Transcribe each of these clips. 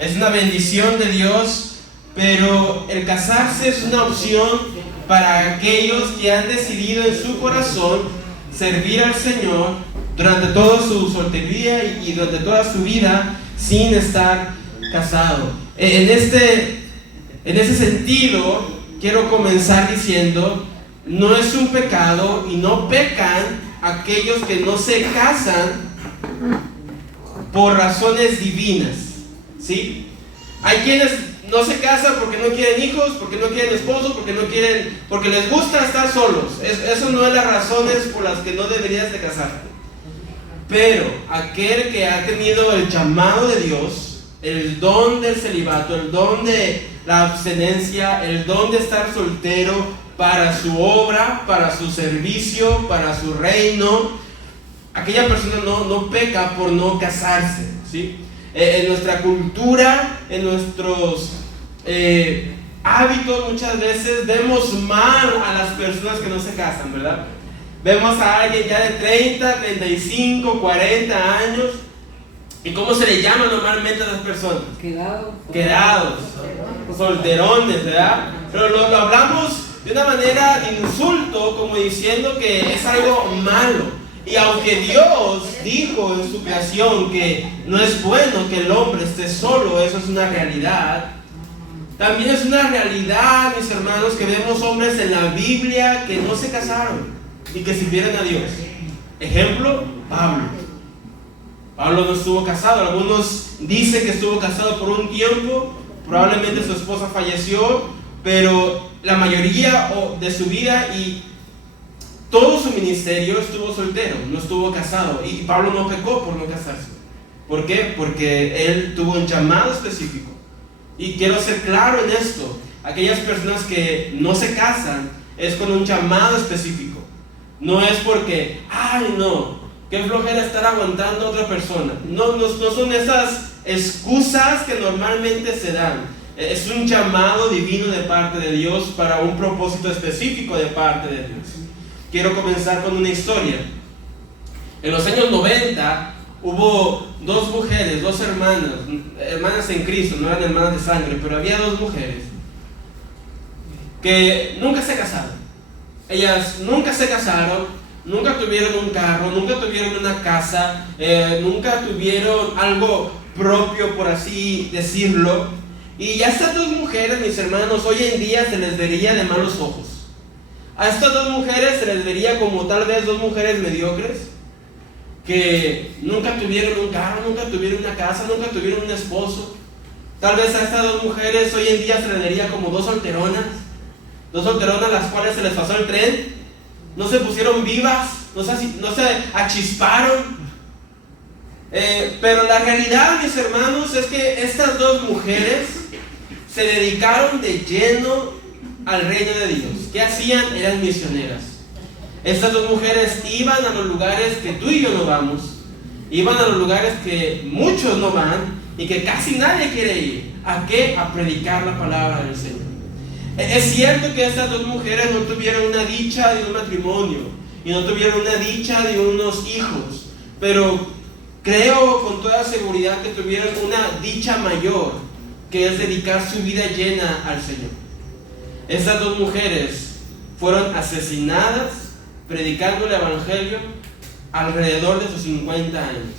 es una bendición de Dios, pero el casarse es una opción para aquellos que han decidido en su corazón servir al Señor durante toda su soltería y durante toda su vida sin estar casado. En ese sentido, quiero comenzar diciendo, no es un pecado y no pecan aquellos que no se casan por razones divinas, ¿sí? Hay quienes no se casan porque no quieren hijos, porque no quieren esposo, porque les gusta estar solos. Eso no es las razones por las que no deberías de casarte. Pero aquel que ha tenido el llamado de Dios, el don del celibato, el don de la abstinencia, el don de estar soltero para su obra, para su servicio, para su reino, aquella persona no peca por no casarse, ¿sí? En nuestra cultura, en nuestros hábitos, muchas veces vemos mal a las personas que no se casan, ¿verdad? Vemos a alguien ya de 30, 35, 40 años. ¿Y cómo se le llama normalmente a las personas? Quedados, solterones, ¿verdad? Pero lo hablamos de una manera de insulto, como diciendo que es algo malo. Y aunque Dios dijo en su creación que no es bueno que el hombre esté solo, eso es una realidad. También es una realidad, mis hermanos, que vemos hombres en la Biblia que no se casaron y que sirvieron a Dios. Ejemplo, Pablo. Pablo no estuvo casado. Algunos dicen que estuvo casado por un tiempo, probablemente su esposa falleció, pero la mayoría de su vida y todo su ministerio estuvo soltero, no estuvo casado. Y Pablo no pecó por no casarse. ¿Por qué? Porque él tuvo un llamado específico. Y quiero ser claro en esto: aquellas personas que no se casan es con un llamado específico. No es porque, ay no, qué flojera estar aguantando a otra persona. No son esas excusas que normalmente se dan. Es un llamado divino de parte de Dios para un propósito específico de parte de Dios. Quiero comenzar con una historia. En los años 90 hubo dos mujeres, dos hermanas en Cristo, no eran hermanas de sangre, pero había dos mujeres que nunca se casaron. Ellas nunca se casaron, nunca tuvieron un carro, nunca tuvieron una casa, nunca tuvieron algo propio, por así decirlo. Y a estas dos mujeres, mis hermanos, hoy en día se les vería de malos ojos. A estas dos mujeres se les vería como tal vez dos mujeres mediocres, que nunca tuvieron un carro, nunca tuvieron una casa, nunca tuvieron un esposo. Tal vez a estas dos mujeres hoy en día se les vería como dos solteronas a las cuales se les pasó el tren, no se pusieron vivas, no se achisparon. Pero la realidad, mis hermanos, es que estas dos mujeres se dedicaron de lleno al reino de Dios. ¿Qué hacían? Eran misioneras. Estas dos mujeres iban a los lugares que tú y yo no vamos, iban a los lugares que muchos no van y que casi nadie quiere ir. ¿A qué? A predicar la palabra del Señor. Es cierto que estas dos mujeres no tuvieron una dicha de un matrimonio y no tuvieron una dicha de unos hijos, pero creo con toda seguridad que tuvieron una dicha mayor, que es dedicar su vida llena al Señor. Estas dos mujeres fueron asesinadas predicando el evangelio alrededor de sus 50 años.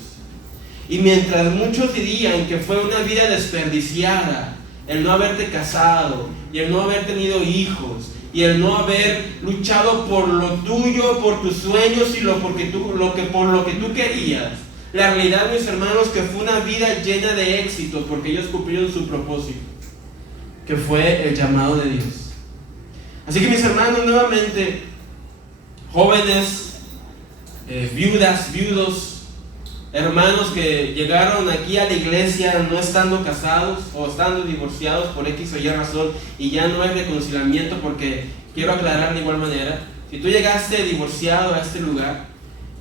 Y mientras muchos dirían que fue una vida desperdiciada el no haberte casado y el no haber tenido hijos y el no haber luchado por lo tuyo, por tus sueños y por lo que tú querías, la realidad, mis hermanos, que fue una vida llena de éxito, porque ellos cumplieron su propósito, que fue el llamado de Dios. Así que, mis hermanos, nuevamente, jóvenes, viudas, viudos, hermanos que llegaron aquí a la iglesia no estando casados o estando divorciados por X o Y razón y ya no hay reconciliamiento, porque quiero aclarar de igual manera, si tú llegaste divorciado a este lugar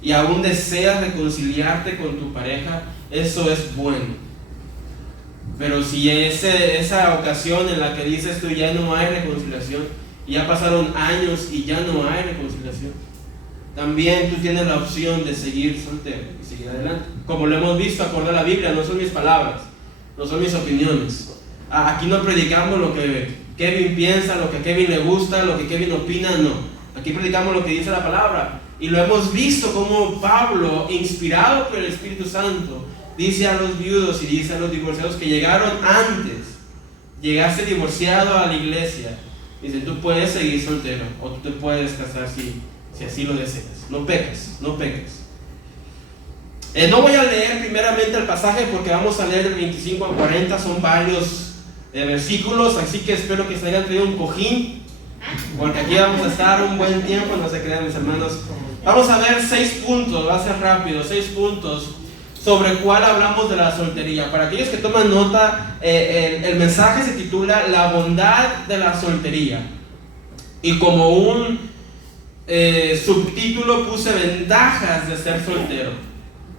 y aún deseas reconciliarte con tu pareja, eso es bueno. Pero si esa ocasión en la que dices tú ya no hay reconciliación, y ya pasaron años y ya no hay reconciliación, también tú tienes la opción de seguir soltero y seguir adelante. Como lo hemos visto, acorde a la Biblia, no son mis palabras, no son mis opiniones. Aquí no predicamos lo que Kevin piensa, lo que a Kevin le gusta, lo que Kevin opina, no. Aquí predicamos lo que dice la palabra. Y lo hemos visto como Pablo, inspirado por el Espíritu Santo, dice a los viudos y dice a los divorciados que llegaron antes, llegaste divorciado a la iglesia, dice, tú puedes seguir soltero o tú te puedes casar si así lo deseas. No peques, no peques. No voy a leer primeramente el pasaje porque vamos a leer del 25 a 40, son varios versículos, así que espero que se hayan traído un cojín, porque aquí vamos a estar un buen tiempo, no se crean mis hermanos. Vamos a ver 6 puntos, va a ser rápido, 6 puntos sobre cuál hablamos de la soltería. Para aquellos que toman nota, el mensaje se titula La bondad de la soltería. Y como un subtítulo puse ventajas de ser soltero.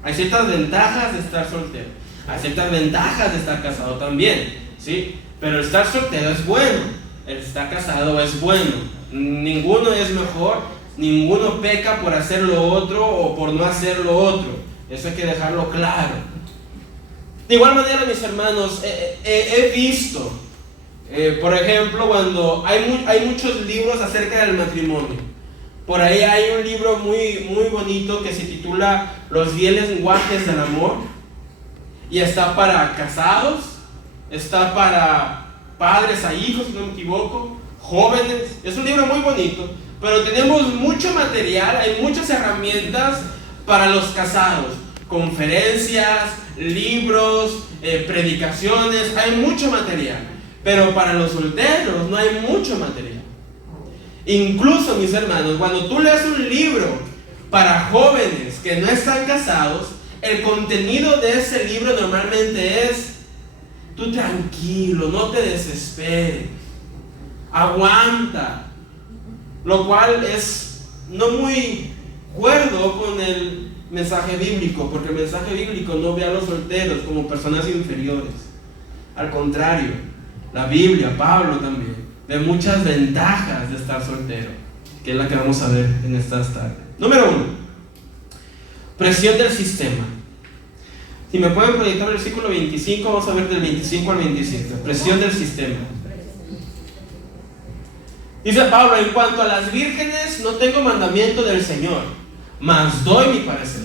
Hay ciertas ventajas de estar soltero. Hay ciertas ventajas de estar casado también, ¿sí? Pero el estar soltero es bueno. El estar casado es bueno. Ninguno es mejor. Ninguno peca por hacer lo otro o por no hacer lo otro. Eso hay que dejarlo claro. De igual manera, mis hermanos, he visto, por ejemplo, cuando hay muchos libros acerca del matrimonio. Por ahí hay un libro muy, muy bonito que se titula Los 10 lenguajes del amor. Y está para casados, está para padres a hijos, si no me equivoco, jóvenes. Es un libro muy bonito. Pero tenemos mucho material, hay muchas herramientas para los casados. Conferencias, libros, predicaciones, hay mucho material. Pero para los solteros no hay mucho material. Incluso, mis hermanos, cuando tú lees un libro para jóvenes que no están casados, el contenido de ese libro normalmente es: tú tranquilo, no te desesperes, aguanta. Lo cual es no muy cuerdo con el mensaje bíblico, porque el mensaje bíblico no ve a los solteros como personas inferiores. Al contrario, la Biblia, Pablo también, ve muchas ventajas de estar soltero, que es la que vamos a ver en estas tardes. Número 1, presión del sistema. Si me pueden proyectar el versículo 25, vamos a ver del 25 al 27. Presión del sistema. Dice Pablo: en cuanto a las vírgenes, no tengo mandamiento del Señor, mas doy mi parecer.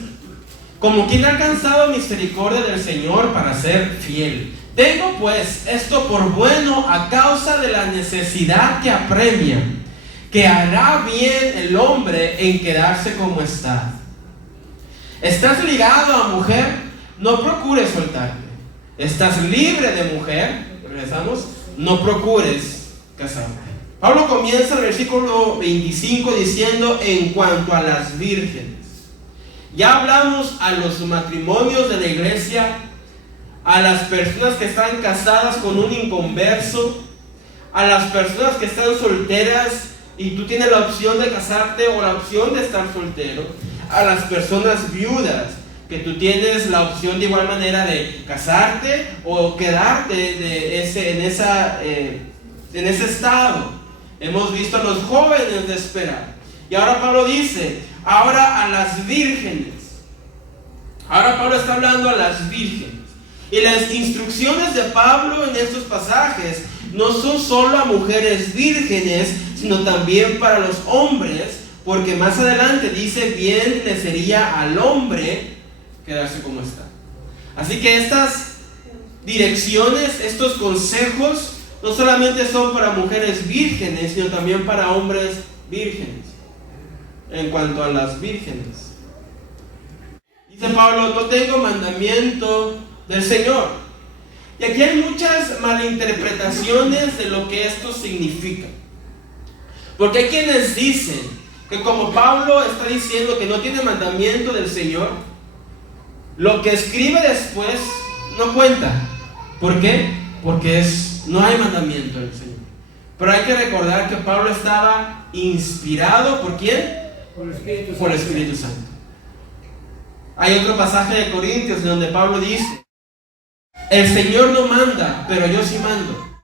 Como quien ha alcanzado misericordia del Señor para ser fiel. Tengo pues esto por bueno a causa de la necesidad que apremia, que hará bien el hombre en quedarse como está. ¿Estás ligado a mujer? No procures soltarte. ¿Estás libre de mujer? Regresamos. No procures casarte. Pablo comienza el versículo 25 diciendo: en cuanto a las vírgenes. Ya hablamos a los matrimonios de la iglesia, a las personas que están casadas con un inconverso, a las personas que están solteras y tú tienes la opción de casarte o la opción de estar soltero, a las personas viudas, que tú tienes la opción de igual manera de casarte o quedarte en ese estado. Hemos visto a los jóvenes de esperar. Y ahora Pablo dice: ahora a las vírgenes. Ahora Pablo está hablando a las vírgenes. Y las instrucciones de Pablo en estos pasajes no son solo a mujeres vírgenes, sino también para los hombres, porque más adelante dice: bien le sería al hombre quedarse como está. Así que estas direcciones, estos consejos, no solamente son para mujeres vírgenes, sino también para hombres vírgenes. En cuanto a las vírgenes, dice Pablo: no tengo mandamiento del Señor. Y aquí hay muchas malinterpretaciones de lo que esto significa. Porque hay quienes dicen que como Pablo está diciendo que no tiene mandamiento del Señor, lo que escribe después no cuenta. ¿Por qué? Porque no hay mandamiento del Señor. Pero hay que recordar que Pablo estaba inspirado ¿por quién? Por el Espíritu Santo. Hay otro pasaje de Corintios donde Pablo dice: el Señor no manda, pero yo sí mando.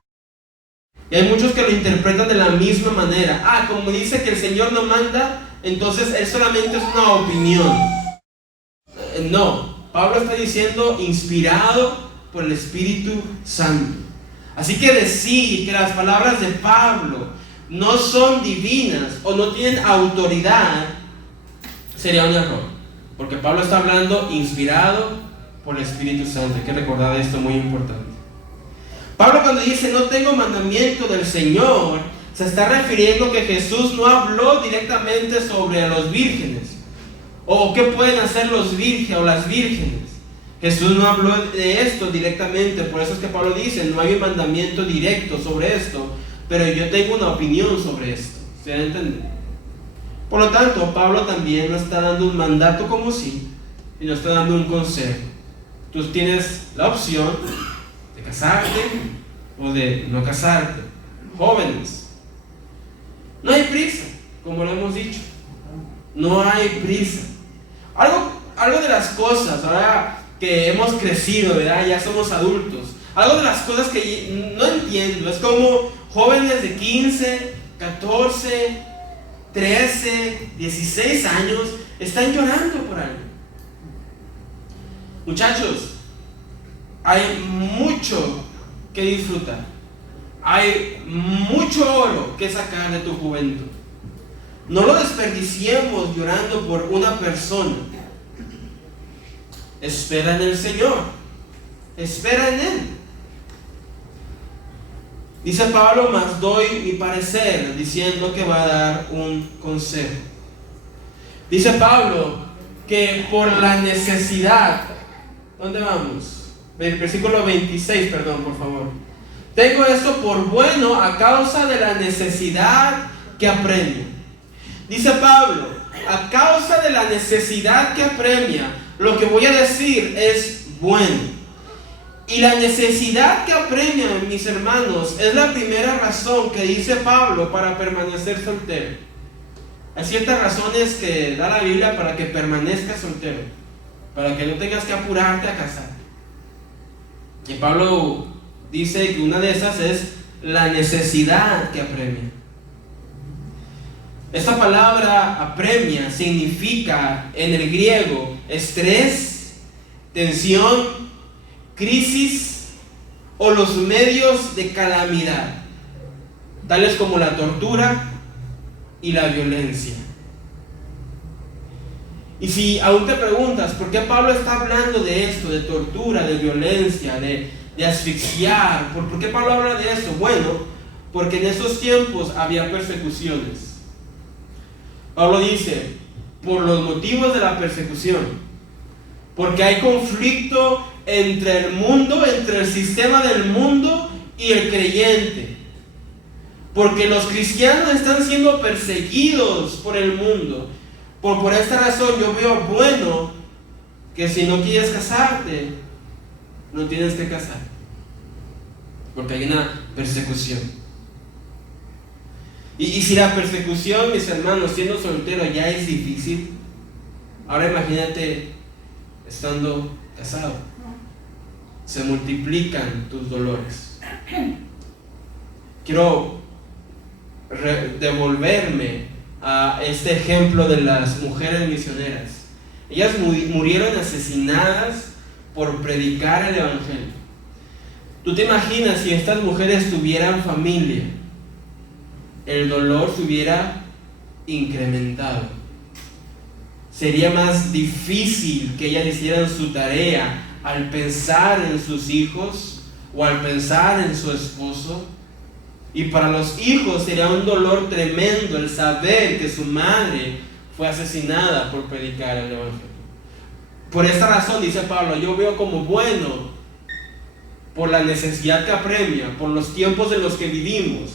Y hay muchos que lo interpretan de la misma manera. Como dice que el Señor no manda, entonces él solamente es una opinión. No, Pablo está diciendo inspirado por el Espíritu Santo. Así que decir que las palabras de Pablo no son divinas o no tienen autoridad sería un error, porque Pablo está hablando inspirado por el Espíritu Santo. Hay que recordar esto, muy importante. Pablo, cuando dice no tengo mandamiento del Señor, se está refiriendo que Jesús no habló directamente sobre los vírgenes o qué pueden hacer los vírgenes o las vírgenes. Jesús no habló de esto directamente. Por eso es que Pablo dice no hay un mandamiento directo sobre esto, pero yo tengo una opinión sobre esto. ¿Se va a entender? Por lo tanto, Pablo también no está dando un mandato como sí, y no está dando un consejo. Tú tienes la opción de casarte o de no casarte. Jóvenes, no hay prisa, como lo hemos dicho. No hay prisa. Algo de las cosas, ahora que hemos crecido, ¿verdad? Ya somos adultos. Algo de las cosas que no entiendo es como jóvenes de 15, 14, 13, 16 años están llorando por algo. Muchachos, hay mucho que disfrutar. Hay mucho oro que sacar de tu juventud. No lo desperdiciemos llorando por una persona. Espera en el Señor. Espera en Él. Dice Pablo, mas doy mi parecer, diciendo que va a dar un consejo. Dice Pablo que por la necesidad, ¿dónde vamos? Versículo 26, perdón, por favor. Tengo esto por bueno a causa de la necesidad que apremia. Dice Pablo, a causa de la necesidad que apremia, lo que voy a decir es bueno. Y la necesidad que apremia, mis hermanos, es la primera razón que dice Pablo para permanecer soltero. Hay ciertas razones que da la Biblia para que permanezcas soltero, para que no tengas que apurarte a casar. Y Pablo dice que una de esas es la necesidad que apremia. Esta palabra apremia significa en el griego estrés, tensión, crisis o los medios de calamidad, tales como la tortura y la violencia. Y si aún te preguntas por qué Pablo está hablando de esto, de tortura, de violencia, de asfixiar, ¿por qué Pablo habla de esto? Bueno, porque en esos tiempos había persecuciones. Pablo dice, por los motivos de la persecución, porque hay conflicto entre el mundo, entre el sistema del mundo y el creyente, porque los cristianos están siendo perseguidos por el mundo. Por esta razón yo veo bueno que si no quieres casarte, no tienes que casar, porque hay una persecución. Y si la persecución, mis hermanos, siendo soltero ya es difícil, ahora imagínate estando casado. Se multiplican tus dolores. Quiero devolverme a este ejemplo de las mujeres misioneras. Ellas murieron asesinadas por predicar el Evangelio. ¿Tú te imaginas si estas mujeres tuvieran familia? El dolor se hubiera incrementado. Sería más difícil que ellas hicieran su tarea al pensar en sus hijos o al pensar en su esposo. Y para los hijos sería un dolor tremendo el saber que su madre fue asesinada por predicar el Evangelio. Por esta razón, dice Pablo, yo veo como bueno, por la necesidad que apremia, por los tiempos en los que vivimos,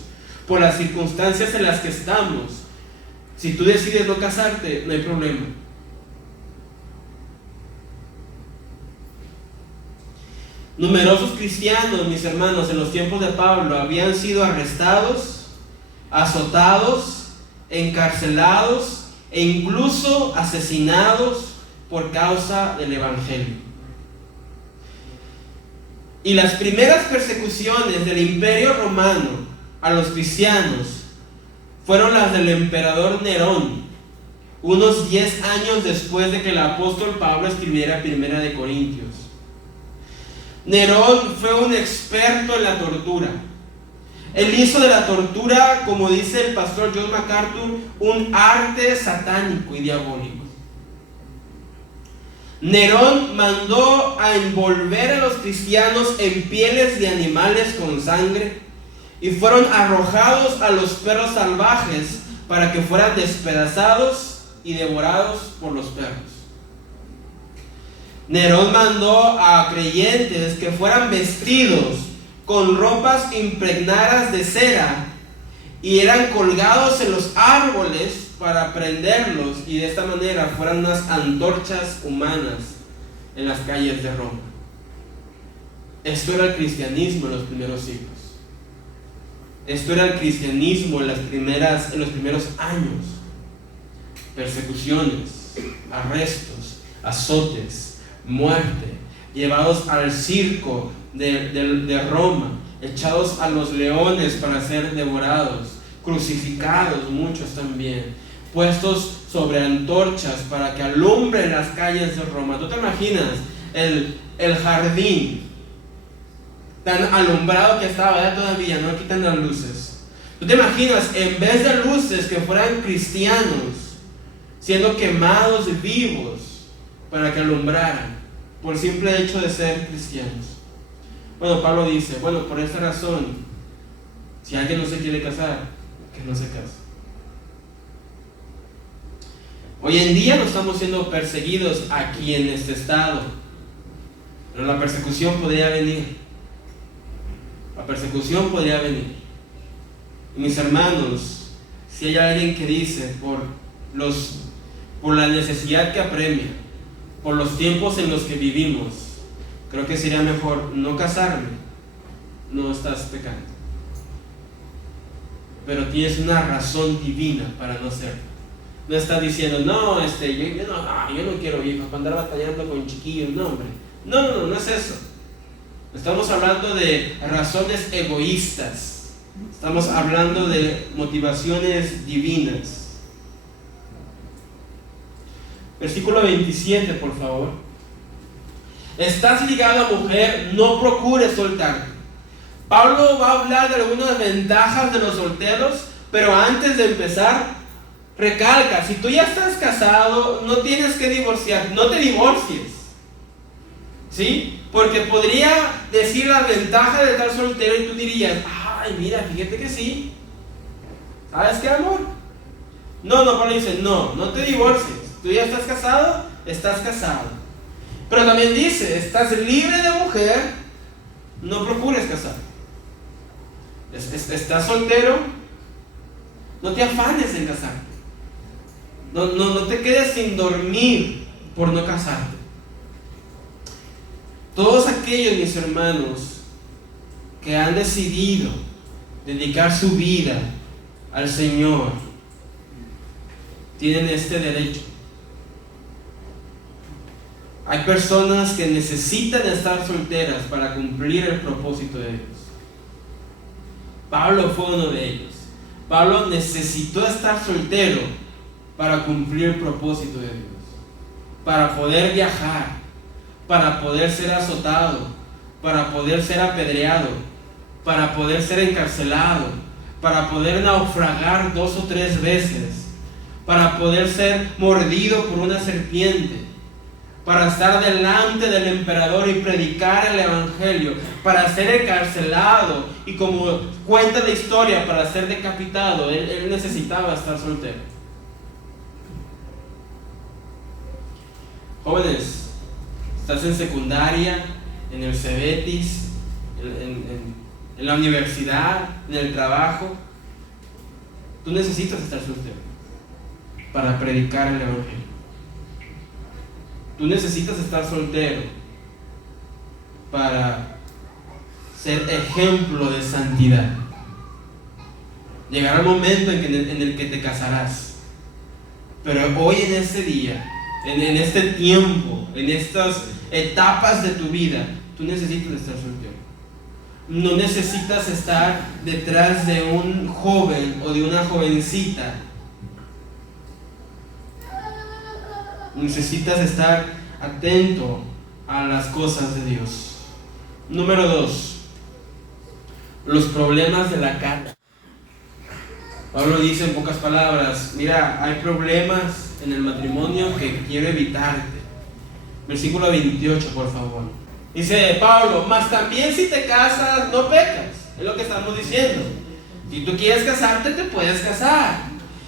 por las circunstancias en las que estamos. Si tú decides no casarte, no hay problema. Numerosos cristianos, mis hermanos, en los tiempos de Pablo habían sido arrestados, azotados, encarcelados e incluso asesinados por causa del Evangelio. Y las primeras persecuciones del Imperio Romano a los cristianos fueron las del emperador Nerón, unos 10 años después de que el apóstol Pablo escribiera Primera de Corintios. Nerón fue un experto en la tortura. Él hizo de la tortura, como dice el pastor John MacArthur, un arte satánico y diabólico. Nerón mandó a envolver a los cristianos en pieles de animales con sangre y fueron arrojados a los perros salvajes para que fueran despedazados y devorados por los perros. Nerón mandó a creyentes que fueran vestidos con ropas impregnadas de cera y eran colgados en los árboles para prenderlos, y de esta manera fueran unas antorchas humanas en las calles de Roma. Esto era el cristianismo en los primeros siglos. Esto era el cristianismo en los primeros años. Persecuciones, arrestos, azotes, muerte, llevados al circo de Roma, echados a los leones para ser devorados, crucificados muchos también, puestos sobre antorchas para que alumbren las calles de Roma. ¿Tú te imaginas el jardín tan alumbrado que estaba ya todavía, no quitan las luces? ¿Tú te imaginas, en vez de luces, que fueran cristianos siendo quemados vivos para que alumbraran por el simple hecho de ser cristianos? Bueno, Pablo dice, bueno, por esta razón, si alguien no se quiere casar, que no se case. Hoy en día no estamos siendo perseguidos aquí en este estado, pero la persecución podría venir. La persecución podría venir. Y mis hermanos, si hay alguien que dice por la necesidad que apremia, por los tiempos en los que vivimos, creo que sería mejor no casarme, no estás pecando. Pero tienes una razón divina para no hacerlo. No estás diciendo, no, yo no quiero hijos para andar batallando con chiquillos, no, hombre. No es eso. Estamos hablando de razones egoístas. Estamos hablando de motivaciones divinas. Versículo 27, por favor. Estás ligado a mujer, no procures soltarte. Pablo va a hablar de algunas ventajas de los solteros, pero antes de empezar, recalca, si tú ya estás casado, no tienes que divorciar, no te divorcies, ¿sí? Porque podría decir la ventaja de estar soltero y tú dirías, ay, mira, fíjate que sí, ¿sabes qué, amor? No, Pablo dice, no te divorcies, tú ya estás casado, pero también dice, estás libre de mujer, no procures casar. Estás soltero, no te afanes en casarte. No te quedes sin dormir por no casarte. Todos aquellos, mis hermanos, que han decidido dedicar su vida al Señor, tienen este derecho. Hay personas que necesitan estar solteras para cumplir el propósito de Dios. Pablo fue uno de ellos. Pablo necesitó estar soltero para cumplir el propósito de Dios, para poder viajar, para poder ser azotado, para poder ser apedreado, para poder ser encarcelado, para poder naufragar 2 o 3 veces, para poder ser mordido por una serpiente, para estar delante del emperador y predicar el evangelio, para ser encarcelado y, como cuenta la historia, para ser decapitado. Él necesitaba estar soltero. Jóvenes, estás en secundaria, en el Cebetis, en la universidad, en el trabajo. Tú necesitas estar soltero para predicar el evangelio. Tú necesitas estar soltero para ser ejemplo de santidad. Llegará el momento en el que te casarás. Pero hoy, en este día, en este tiempo, en estas etapas de tu vida, tú necesitas estar soltero. No necesitas estar detrás de un joven o de una jovencita. Necesitas estar atento a las cosas de Dios. Número 2. Los problemas de la carne. Pablo dice en pocas palabras, mira, hay problemas en el matrimonio que quiero evitarte. Versículo 28, por favor. Dice Pablo, mas también si te casas, no pecas. Es lo que estamos diciendo. Si tú quieres casarte, te puedes casar.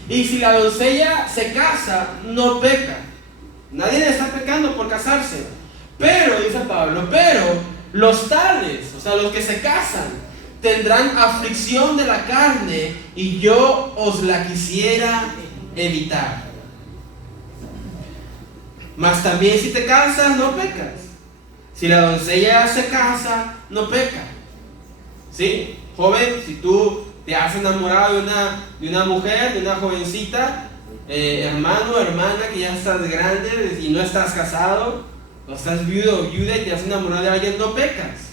Y si la doncella se casa, no peca. Nadie está pecando por casarse. Pero, dice Pablo, pero los tales, o sea, los que se casan, tendrán aflicción de la carne y yo os la quisiera evitar. Mas también si te casas, no pecas. Si la doncella se casa, no peca. ¿Sí? Joven, si tú te has enamorado de una mujer, de una jovencita, hermano, hermana, que ya estás grande y no estás casado, o estás viudo o viuda y te has enamorado de alguien, no pecas.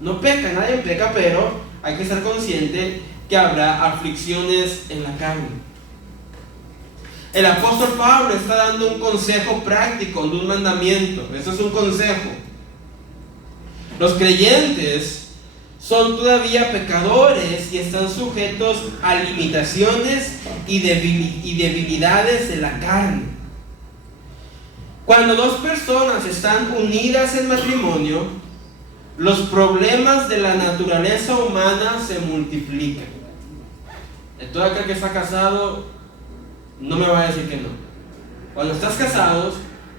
No peca, nadie peca, pero hay que estar consciente que habrá aflicciones en la carne. El apóstol Pablo está dando un consejo práctico, no un mandamiento. Eso es un consejo. Los creyentes son todavía pecadores y están sujetos a limitaciones y debilidades de la carne. Cuando dos personas están unidas en matrimonio, los problemas de la naturaleza humana se multiplican. Todo aquel que está casado no me va a decir que no. Cuando estás casados,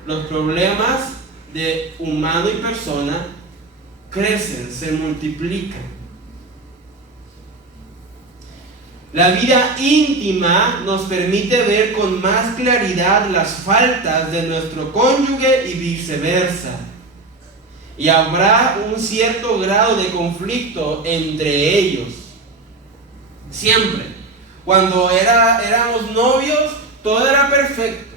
los problemas de humano y persona crecen, se multiplican. La vida íntima nos permite ver con más claridad las faltas de nuestro cónyuge y viceversa. Y habrá un cierto grado de conflicto entre ellos. Siempre. Cuando éramos novios, todo era perfecto.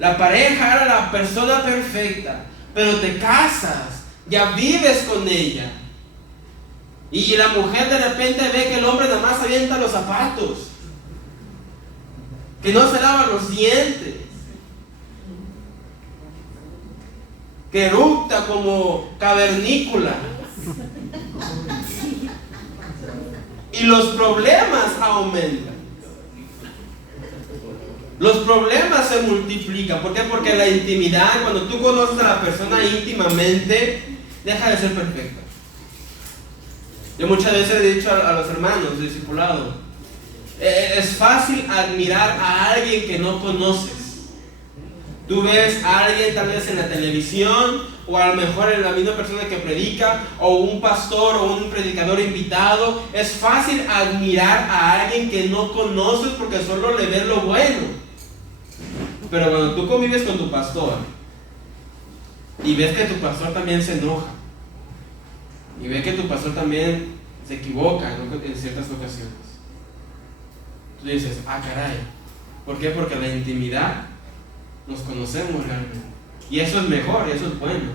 La pareja era la persona perfecta. Pero te casas, ya vives con ella. Y la mujer de repente ve que el hombre nada más avienta los zapatos, que no se lava los dientes, que eructa como cavernícola. Y los problemas aumentan. Los problemas se multiplican. ¿Por qué? Porque la intimidad, cuando tú conoces a la persona íntimamente, deja de ser perfecta. Yo muchas veces he dicho a los hermanos de discipulado, es fácil admirar a alguien que no conoces. Tú ves a alguien tal vez en la televisión, o a lo mejor en la misma persona que predica, o un pastor o un predicador invitado. Es fácil admirar a alguien que no conoces porque solo le ves lo bueno. Pero cuando tú convives con tu pastor y ves que tu pastor también se enoja, y ves que tu pastor también se equivoca en ciertas ocasiones, tú dices, caray. ¿Por qué? Porque la intimidad nos conocemos realmente. Y eso es mejor, eso es bueno.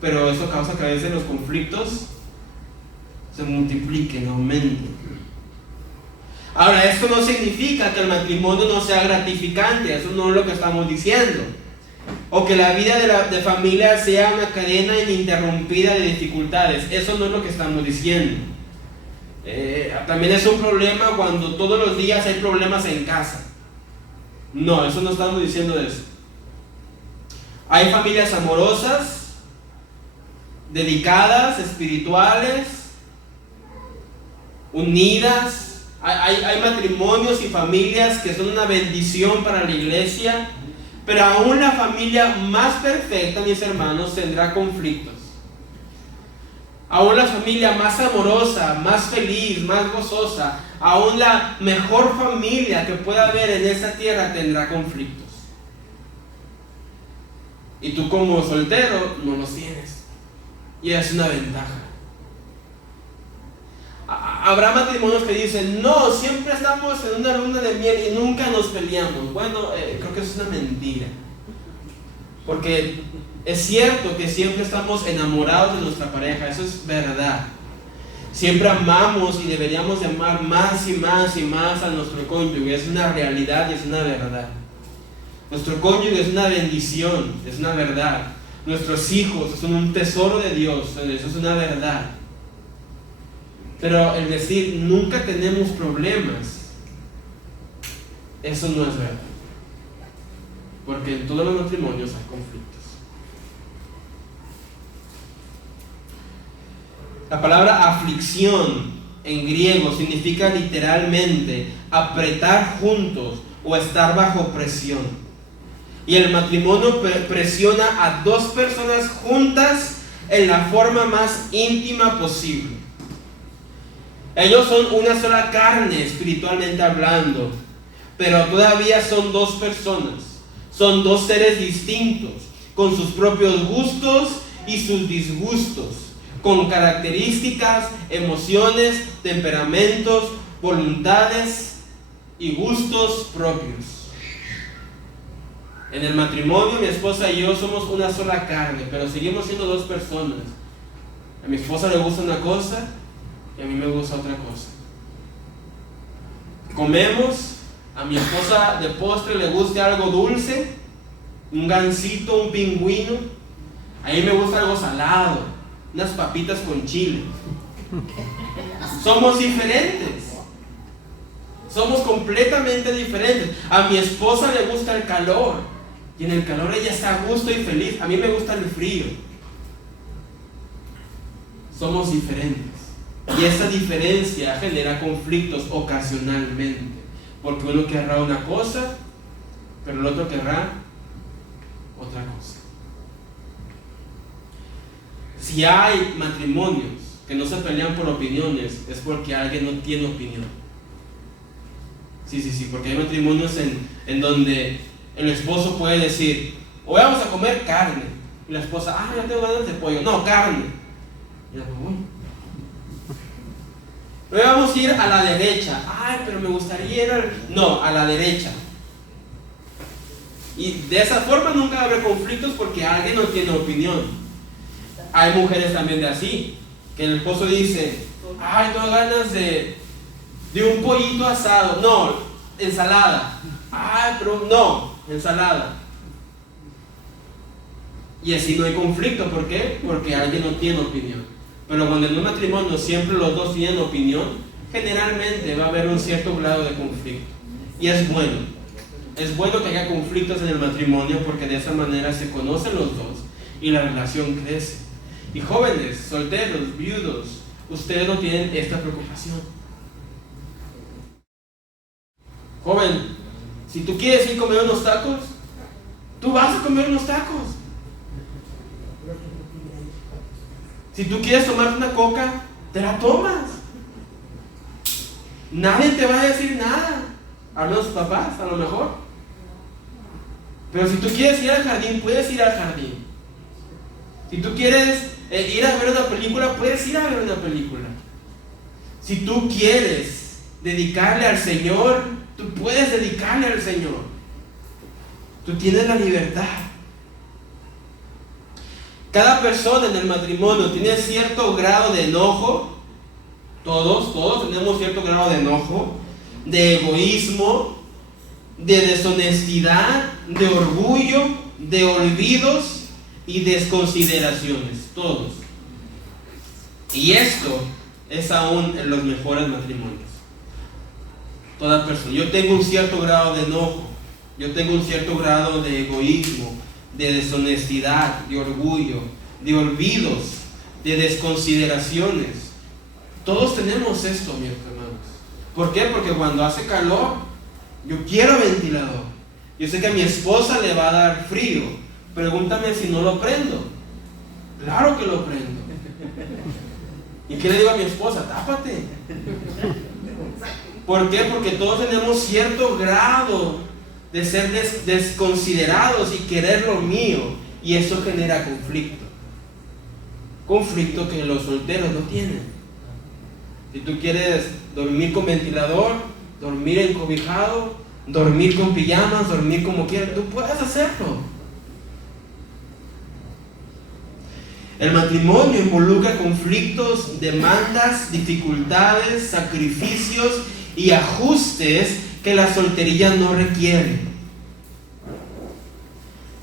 Pero eso causa que a veces los conflictos se multipliquen, aumenten. Ahora, esto no significa que el matrimonio no sea gratificante. Eso no es lo que estamos diciendo. O que la vida de familia sea una cadena ininterrumpida de dificultades. Eso no es lo que estamos diciendo. También es un problema cuando todos los días hay problemas en casa. No, eso no estamos diciendo eso. Hay familias amorosas, dedicadas, espirituales, unidas. Hay matrimonios y familias que son una bendición para la iglesia. Pero aún la familia más perfecta, mis hermanos, tendrá conflictos. Aún la familia más amorosa, más feliz, más gozosa, aún la mejor familia que pueda haber en esta tierra tendrá conflictos. Y tú como soltero no los tienes. Y es una ventaja. Habrá matrimonios que dicen, no, siempre estamos en una luna de miel y nunca nos peleamos. Bueno, creo que eso es una mentira. Porque es cierto que siempre estamos enamorados de nuestra pareja, eso es verdad. Siempre amamos y deberíamos de amar más y más y más a nuestro cónyuge. Es una realidad y es una verdad. Nuestro cónyuge es una bendición, es una verdad. nuestros hijos son un tesoro de Dios, eso es una verdad. Pero el decir nunca tenemos problemas, eso no es verdad. Porque en todos los matrimonios hay conflictos. La palabra aflicción en griego significa literalmente apretar juntos o estar bajo presión. Y el matrimonio presiona a dos personas juntas en la forma más íntima posible. Ellos son una sola carne espiritualmente hablando, pero todavía son dos personas. Son dos seres distintos, con sus propios gustos y sus disgustos, con características, emociones, temperamentos, voluntades y gustos propios. En el matrimonio, mi esposa y yo somos una sola carne, pero seguimos siendo dos personas. A mi esposa le gusta una cosa y a mí me gusta otra cosa. Comemos, a mi esposa de postre le gusta algo dulce, un gansito, un pingüino. A mí me gusta algo salado, unas papitas con chile. Somos diferentes. Somos completamente diferentes. A mi esposa le gusta el calor, y en el calor ella está a gusto y feliz. A mí me gusta el frío. Somos diferentes. Y esa diferencia genera conflictos ocasionalmente. Porque uno querrá una cosa, pero el otro querrá otra cosa. Si hay matrimonios que no se pelean por opiniones, es porque alguien no tiene opinión. Sí, porque hay matrimonios en donde el esposo puede decir: hoy vamos a comer carne. Y la esposa: ya tengo ganas de pollo. No, carne. Y la esposa: hoy vamos a ir a la derecha. Pero me gustaría ir No, a la derecha. Y de esa forma nunca va a haber conflictos porque alguien no tiene opinión. Hay mujeres también de así, que el esposo dice: tengo ganas de un pollito asado. No, ensalada. Pero no, ensalada. Y así no hay conflicto. ¿Por qué? Porque alguien no tiene opinión. Pero cuando en un matrimonio siempre los dos tienen opinión, generalmente va a haber un cierto grado de conflicto. Y es bueno. Es bueno que haya conflictos en el matrimonio porque de esa manera se conocen los dos y la relación crece. Y jóvenes, solteros, viudos, ustedes no tienen esta preocupación. Joven, si tú quieres ir a comer unos tacos, tú vas a comer unos tacos. Si tú quieres tomarte una coca, te la tomas. Nadie te va a decir nada, a menos tus papás, a lo mejor. Pero si tú quieres ir al jardín, puedes ir al jardín. Si tú quieres ir a ver una película, puedes ir a ver una película. Si tú quieres dedicarle al Señor, tú puedes dedicarle al Señor. Tú tienes la libertad. Cada persona en el matrimonio tiene cierto grado de enojo. Todos tenemos cierto grado de enojo, de egoísmo, de deshonestidad, de orgullo, de olvidos y desconsideraciones. Todos. Y esto es aún en los mejores matrimonios. Toda persona. Yo tengo un cierto grado de enojo. Yo tengo un cierto grado de egoísmo, de deshonestidad, de orgullo, de olvidos, de desconsideraciones. Todos tenemos esto, mis hermanos. ¿Por qué? Porque cuando hace calor, yo quiero ventilador. Yo sé que a mi esposa le va a dar frío. Pregúntame si no lo prendo. Claro que lo prendo. ¿Y qué le digo a mi esposa? Tápate. ¿Por qué? Porque todos tenemos cierto grado de ser desconsiderados y querer lo mío. Y eso genera conflicto. Conflicto que los solteros no tienen. Si tú quieres dormir con ventilador, dormir encobijado, dormir con pijamas, dormir como quieras, tú puedes hacerlo. El matrimonio involucra conflictos, demandas, dificultades, sacrificios y ajustes que la soltería no requiere.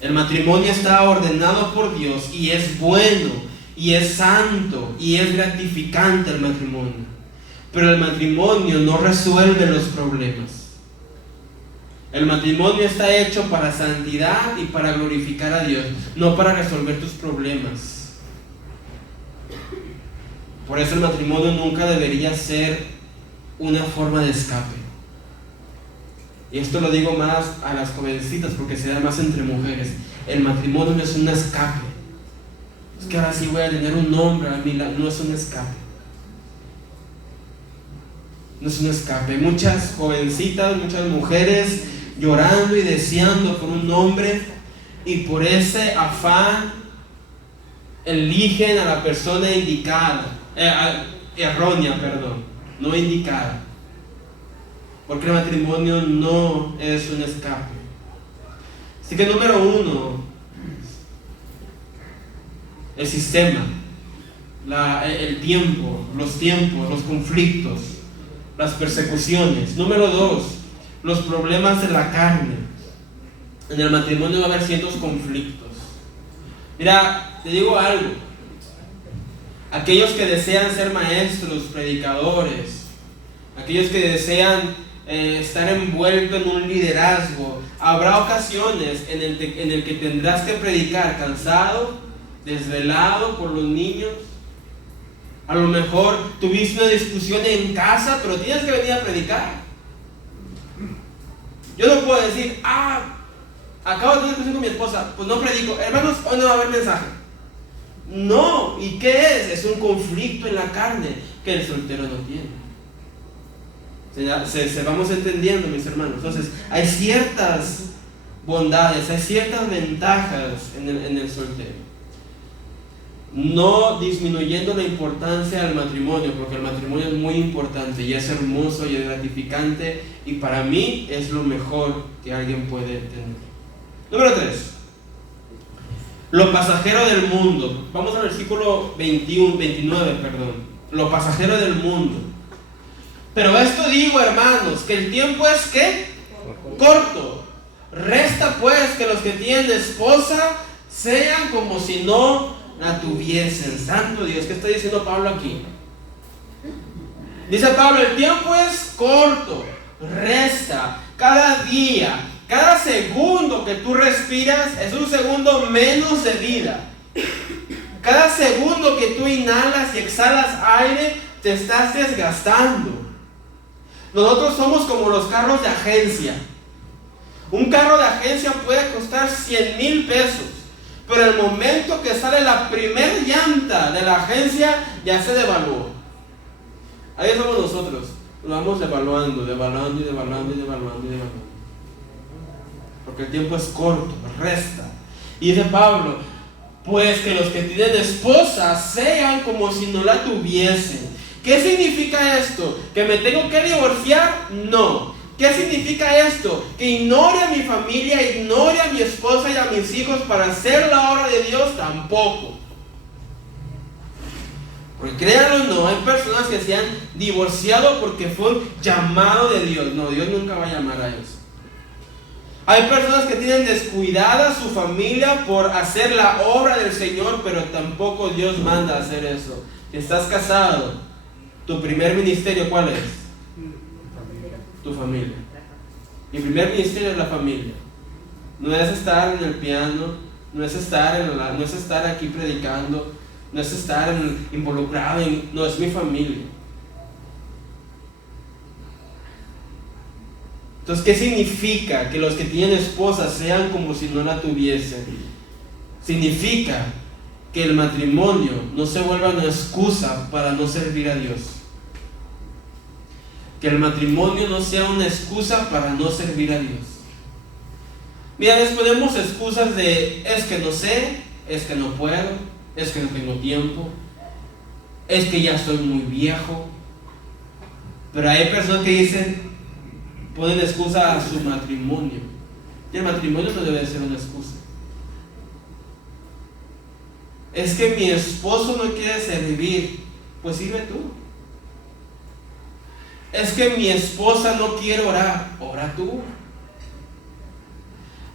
El matrimonio está ordenado por Dios y es bueno, y es santo, y es gratificante el matrimonio. Pero el matrimonio no resuelve los problemas. El matrimonio está hecho para santidad y para glorificar a Dios, no para resolver tus problemas. Por eso el matrimonio nunca debería ser una forma de escape. Y esto lo digo más a las jovencitas porque se da más entre mujeres. El matrimonio no es un escape. Es que ahora sí voy a tener un hombre a mi lado. No es un escape. No es un escape. Hay muchas jovencitas, muchas mujeres llorando y deseando por un hombre, y por ese afán eligen a la persona indicada, errónea, no indicada. Porque el matrimonio no es un escape. Así que número 1, el sistema, el tiempo, los conflictos, las persecuciones. Número 2, los problemas de la carne. En el matrimonio va a haber ciertos conflictos. Mira, te digo algo. Aquellos que desean ser maestros, predicadores, aquellos que desean estar envuelto en un liderazgo, habrá ocasiones en el que tendrás que predicar cansado, desvelado por los niños. A lo mejor tuviste una discusión en casa, pero tienes que venir a predicar. Yo no puedo decir, acabo de tener discusión con mi esposa, pues no predico. Hermanos, hoy no va a haber mensaje. No, ¿y qué es? Es un conflicto en la carne que el soltero no tiene. Se vamos entendiendo, mis hermanos. Entonces, hay ciertas bondades, hay ciertas ventajas en el soltero. No disminuyendo la importancia del matrimonio, porque el matrimonio es muy importante y es hermoso y es gratificante, y para mí es lo mejor que alguien puede tener. Número 3. Lo pasajero del mundo. Vamos al versículo 29. Lo pasajero del mundo. Pero esto digo, hermanos, que el tiempo es ¿qué? Corto. Resta pues que los que tienen esposa sean como si no la tuviesen. Santo Dios, ¿qué está diciendo Pablo aquí? Dice Pablo, el tiempo es corto. Resta. Cada día, cada segundo que tú respiras es un segundo menos de vida. Cada segundo que tú inhalas y exhalas aire, te estás desgastando. Nosotros somos como los carros de agencia. Un carro de agencia puede costar 100,000 pesos, pero el momento que sale la primer llanta de la agencia, ya se devaluó. Ahí somos nosotros. Lo vamos devaluando. Porque el tiempo es corto, resta. Y dice Pablo, pues que los que tienen esposa sean como si no la tuviesen. ¿Qué significa esto? ¿Que me tengo que divorciar? No. ¿Qué significa esto? Que ignore a mi familia, ignore a mi esposa y a mis hijos para hacer la obra de Dios. Tampoco. Porque créanlo o no, hay personas que se han divorciado porque fue un llamado de Dios. No, Dios nunca va a llamar a eso. Hay personas que tienen descuidada su familia por hacer la obra del Señor, pero tampoco Dios manda a hacer eso. Si estás casado, tu primer ministerio, ¿cuál es? Tu familia. Mi primer ministerio es la familia. No es estar en el piano, no es estar aquí predicando, no es estar involucrado no, es mi familia. Entonces, ¿qué significa que los que tienen esposa sean como si no la tuviesen? Significa que el matrimonio no se vuelva una excusa para no servir a Dios. Que el matrimonio no sea una excusa para no servir a Dios. Mira, les ponemos excusas de es que no sé, es que no puedo, es que no tengo tiempo, es que ya estoy muy viejo. Pero hay personas que ponen excusa a su matrimonio. Y el matrimonio no debe ser una excusa. Es que mi esposo no quiere servir, pues sirve tú. Es que mi esposa no quiere orar, ora tú.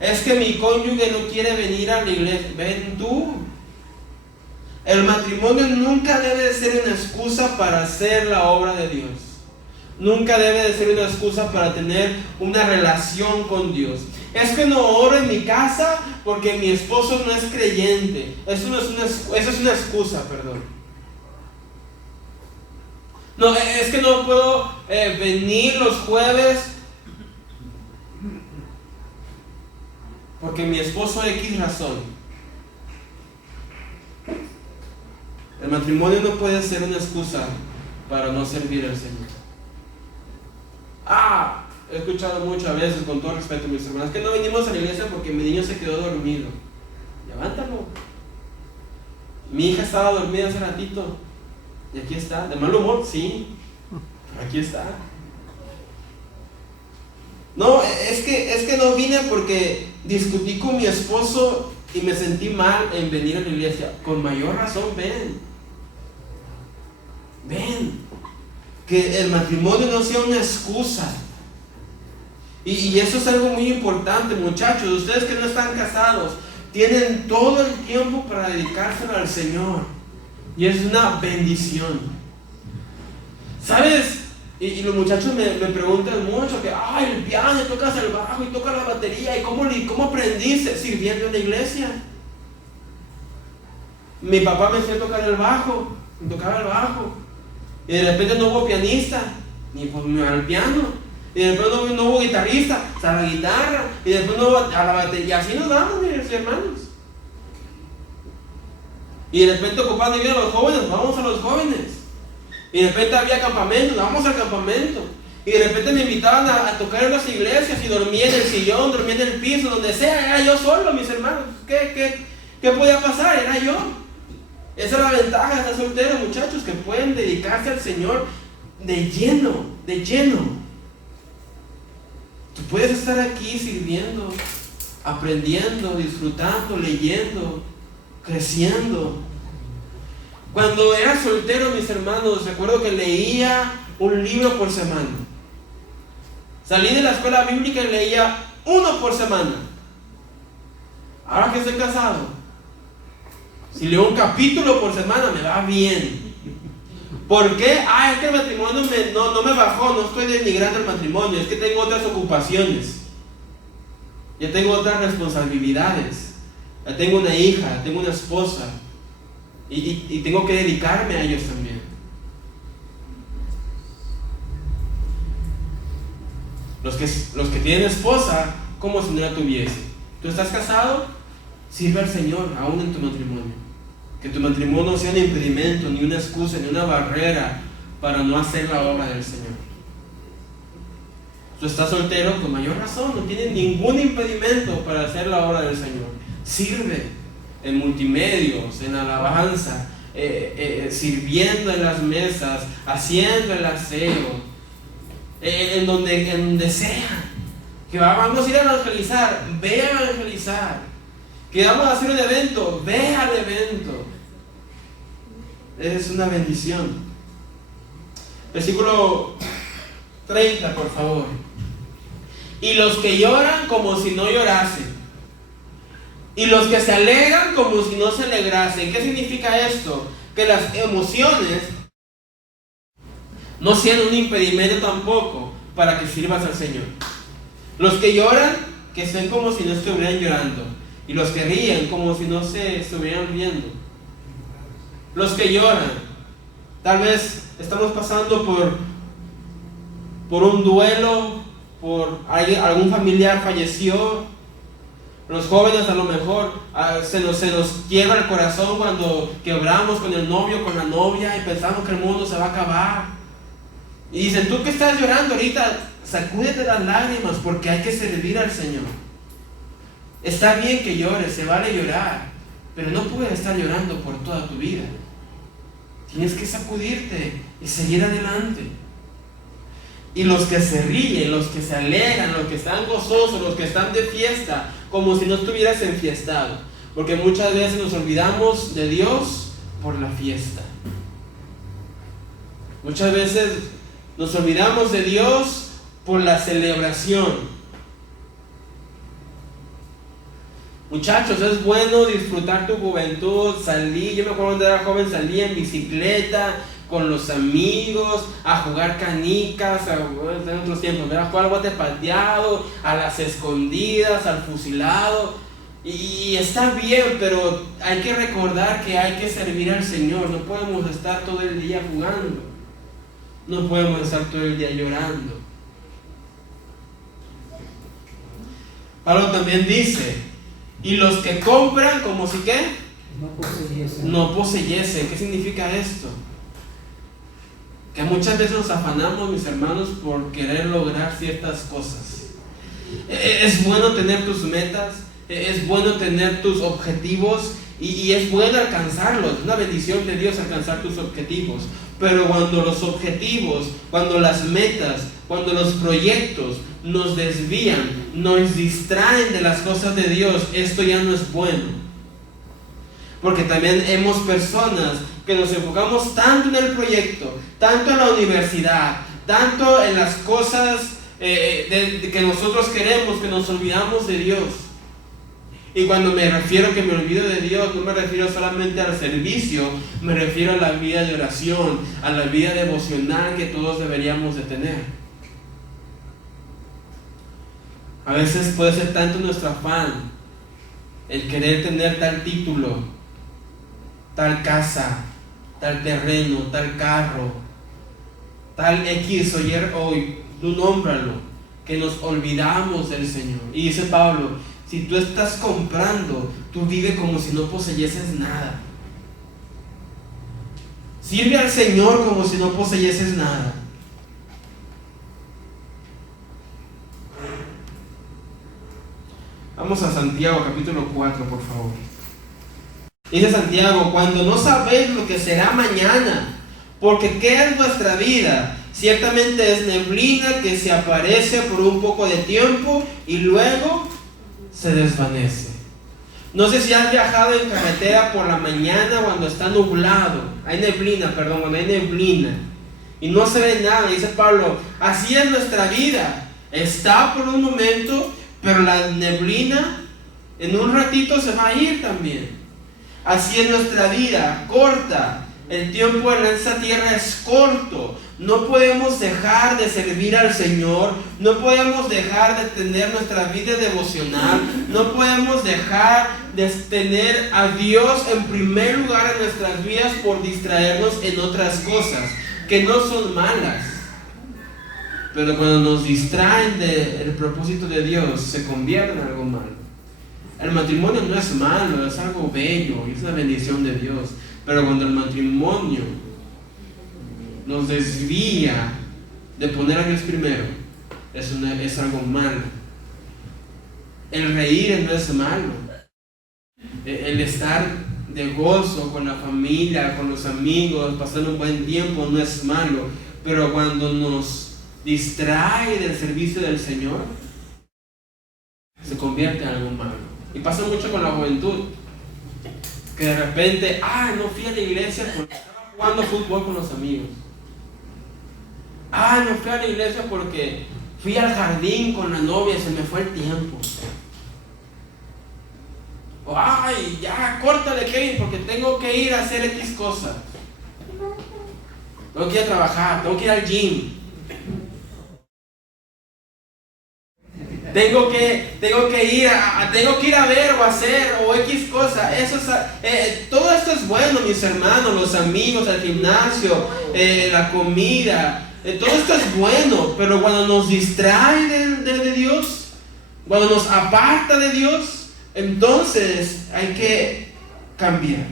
Es que mi cónyuge no quiere venir a la iglesia. Ven tú. El matrimonio nunca debe de ser una excusa para hacer la obra de Dios. Nunca debe de ser una excusa para tener una relación con Dios. Es que no oro en mi casa porque mi esposo no es creyente. Eso es una excusa, perdón. No, es que no puedo venir los jueves porque mi esposo X razón. El matrimonio no puede ser una excusa para no servir al Señor. He escuchado muchas veces, con todo respeto, mis hermanos, que no vinimos a la iglesia porque mi niño se quedó dormido. Levántalo. Mi hija estaba dormida hace ratito y aquí está. ¿De mal humor? Sí, pero aquí está. No, es que no vine porque discutí con mi esposo y me sentí mal en venir a la iglesia. Con mayor razón, ven. Que el matrimonio no sea una excusa. Y eso es algo muy importante, muchachos. Ustedes que no están casados tienen todo el tiempo para dedicárselo al Señor, y es una bendición. ¿Sabes? Y los muchachos me preguntan mucho que, el piano, tocas el bajo y tocas la batería, ¿y cómo aprendiste? Sirviendo en la iglesia. Mi papá me enseñó a tocar el bajo, y tocaba el bajo, y de repente no hubo pianista, ni pues al piano. Y después no hubo guitarrista, o sea, la guitarra, y después no hubo a la batería, y así nos vamos, mis hermanos. Y de repente ocupaban de ir a los jóvenes, vamos a los jóvenes. Y de repente había campamento, vamos al campamento. Y de repente me invitaban a tocar en las iglesias, y dormía en el sillón, dormía en el piso, donde sea, era yo solo, mis hermanos. ¿Qué podía pasar? Era yo. Esa es la ventaja de estar solteros, muchachos, que pueden dedicarse al Señor de lleno. Tú puedes estar aquí sirviendo, aprendiendo, disfrutando, leyendo, creciendo. Cuando era soltero, mis hermanos, recuerdo que leía un libro por semana. Salí de la escuela bíblica y leía uno por semana. Ahora que estoy casado, si leo un capítulo por semana me va bien. ¿Por qué? Es que el matrimonio no me bajó, no estoy denigrando el matrimonio, es que tengo otras ocupaciones. Ya tengo otras responsabilidades. Ya tengo una hija, tengo una esposa. Y tengo que dedicarme a ellos también. Los que tienen esposa, como si no la tuviese. ¿Tú estás casado? Sirve al Señor aún en tu matrimonio. Que tu matrimonio no sea un impedimento, ni una excusa, ni una barrera para no hacer la obra del Señor. Tú estás soltero, con mayor razón, no tienes ningún impedimento para hacer la obra del Señor. Sirve en multimedios, en alabanza, sirviendo en las mesas, haciendo el aseo, en donde sea. Que vamos a ir a evangelizar, ve a evangelizar. Que vamos a hacer un evento, ve al evento. Es una bendición. Versículo 30, por favor. Y los que lloran como si no llorasen, y los que se alegran como si no se alegrasen. ¿Qué significa esto? Que las emociones no sean un impedimento tampoco para que sirvas al Señor. Los que lloran, que estén como si no estuvieran llorando, y los que ríen como si no se estuvieran riendo. Los que lloran, tal vez estamos pasando por un duelo, por algún familiar falleció. Los jóvenes a lo mejor se nos quiebra el corazón cuando quebramos con el novio, con la novia, y pensamos que el mundo se va a acabar. Y dicen, tú que estás llorando ahorita, sacúdete las lágrimas, porque hay que servir al Señor. Está bien que llores, se vale llorar, pero no puedes estar llorando por toda tu vida. Tienes que sacudirte y seguir adelante. Y los que se ríen, los que se alegran, los que están gozosos, los que están de fiesta, como si no estuvieras enfiestado. Porque muchas veces nos olvidamos de Dios por la fiesta. Muchas veces nos olvidamos de Dios por la celebración. Muchachos, es bueno disfrutar tu juventud, salir. Yo me acuerdo cuando era joven, salía en bicicleta con los amigos, a jugar canicas, en otros tiempos, ¿verdad? A jugar al bote pateado, a las escondidas, al fusilado. Y está bien, pero hay que recordar que hay que servir al Señor. No podemos estar todo el día jugando. No podemos estar todo el día llorando. Pablo también dice, y los que compran, como si qué, no poseyesen. ¿Qué significa esto? Que muchas veces nos afanamos, mis hermanos, por querer lograr ciertas cosas. Es bueno tener tus metas, es bueno tener tus objetivos y es bueno alcanzarlos. Es una bendición de Dios alcanzar tus objetivos. Pero cuando los objetivos, cuando las metas, cuando los proyectos nos desvían, nos distraen de las cosas de Dios, esto ya no es bueno. Porque también hemos personas que nos enfocamos tanto en el proyecto, tanto en la universidad, tanto en las cosas que nosotros queremos, que nos olvidamos de Dios. Y cuando me refiero que me olvido de Dios, no me refiero solamente al servicio, me refiero a la vida de oración, a la vida devocional que todos deberíamos de tener. A veces puede ser tanto nuestro afán, el querer tener tal título, tal casa, tal terreno, tal carro, tal X o Y, hoy, tú nómbralo, que nos olvidamos del Señor. Y dice Pablo, si tú estás comprando, tú vive como si no poseyeses nada. Sirve al Señor como si no poseyeses nada. Vamos a Santiago capítulo 4, por favor. Dice Santiago, cuando no sabéis lo que será mañana, porque ¿qué es vuestra vida? Ciertamente es neblina que se aparece por un poco de tiempo y luego se desvanece. No sé si has viajado en carretera por la mañana cuando está nublado, cuando hay neblina y no se ve nada. Dice Pablo, así es nuestra vida, está por un momento, pero la neblina en un ratito se va a ir también. Así es nuestra vida, corta. El tiempo en esta tierra es corto. No podemos dejar de servir al Señor. No podemos dejar de tener nuestra vida devocional. No podemos dejar de tener a Dios en primer lugar en nuestras vidas por distraernos en otras cosas que no son malas. Pero cuando nos distraen del propósito de Dios, se convierte en algo malo. El matrimonio no es malo, es algo bello, es una bendición de Dios. Pero cuando el matrimonio nos desvía de poner a Dios primero, es algo malo. El reír no es malo. El estar de gozo con la familia, con los amigos, pasar un buen tiempo no es malo. Pero cuando nos distrae del servicio del Señor, se convierte en algo malo. Y pasa mucho con la juventud, que de repente, no fui a la iglesia porque estaba jugando fútbol con los amigos. No fui a la iglesia porque fui al jardín con la novia y se me fue el tiempo. O, ya, córtale, Kevin, porque tengo que ir a hacer X cosa. Tengo que ir a trabajar, tengo que ir al gym. Tengo que ir a ver o hacer o X cosa. Todo esto es bueno, mis hermanos, los amigos, el gimnasio, la comida. Todo esto es bueno, pero cuando nos distrae de Dios, cuando nos aparta de Dios, entonces hay que cambiar.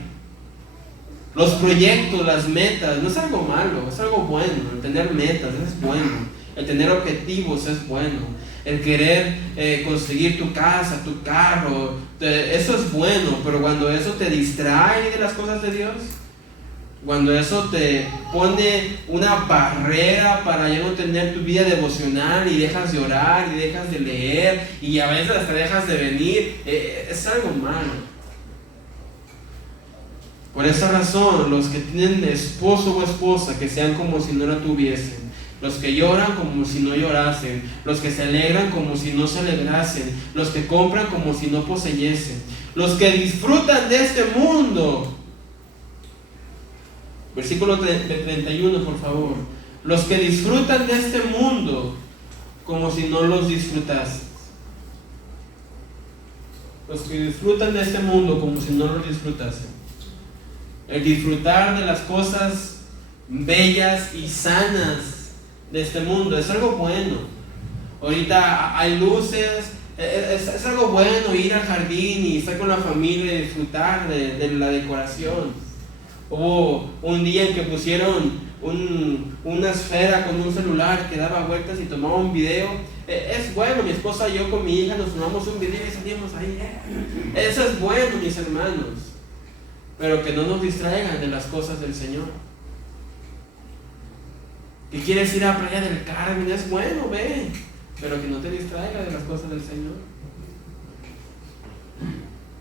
Los proyectos, las metas, no es algo malo, es algo bueno. El tener metas es bueno. El tener objetivos es bueno. El querer conseguir tu casa, tu carro, eso es bueno, pero cuando eso te distrae de las cosas de Dios, cuando eso te pone una barrera para ya no tener tu vida devocional y dejas de orar y dejas de leer y a veces hasta dejas de venir, es algo malo. Por esa razón, los que tienen esposo o esposa, que sean como si no la tuviesen, Los que lloran como si no llorasen, los que se alegran como si no se alegrasen, los que compran como si no poseyesen, los que disfrutan de este mundo. Versículo 31, por favor. Los que disfrutan de este mundo como si no los disfrutasen. Los que disfrutan de este mundo como si no los disfrutasen. El disfrutar de las cosas bellas y sanas de este mundo es algo bueno. Ahorita hay luces, es algo bueno ir al jardín y estar con la familia y disfrutar de la decoración. Hubo un día en que pusieron una esfera con un celular que daba vueltas y tomaba un video. Es bueno, mi esposa y yo con mi hija nos tomamos un video y salimos ahí. Eso es bueno, mis hermanos, pero que no nos distraigan de las cosas del Señor. Que quieres ir a Playa del Carmen, es bueno, ve, pero que no te distraiga de las cosas del Señor.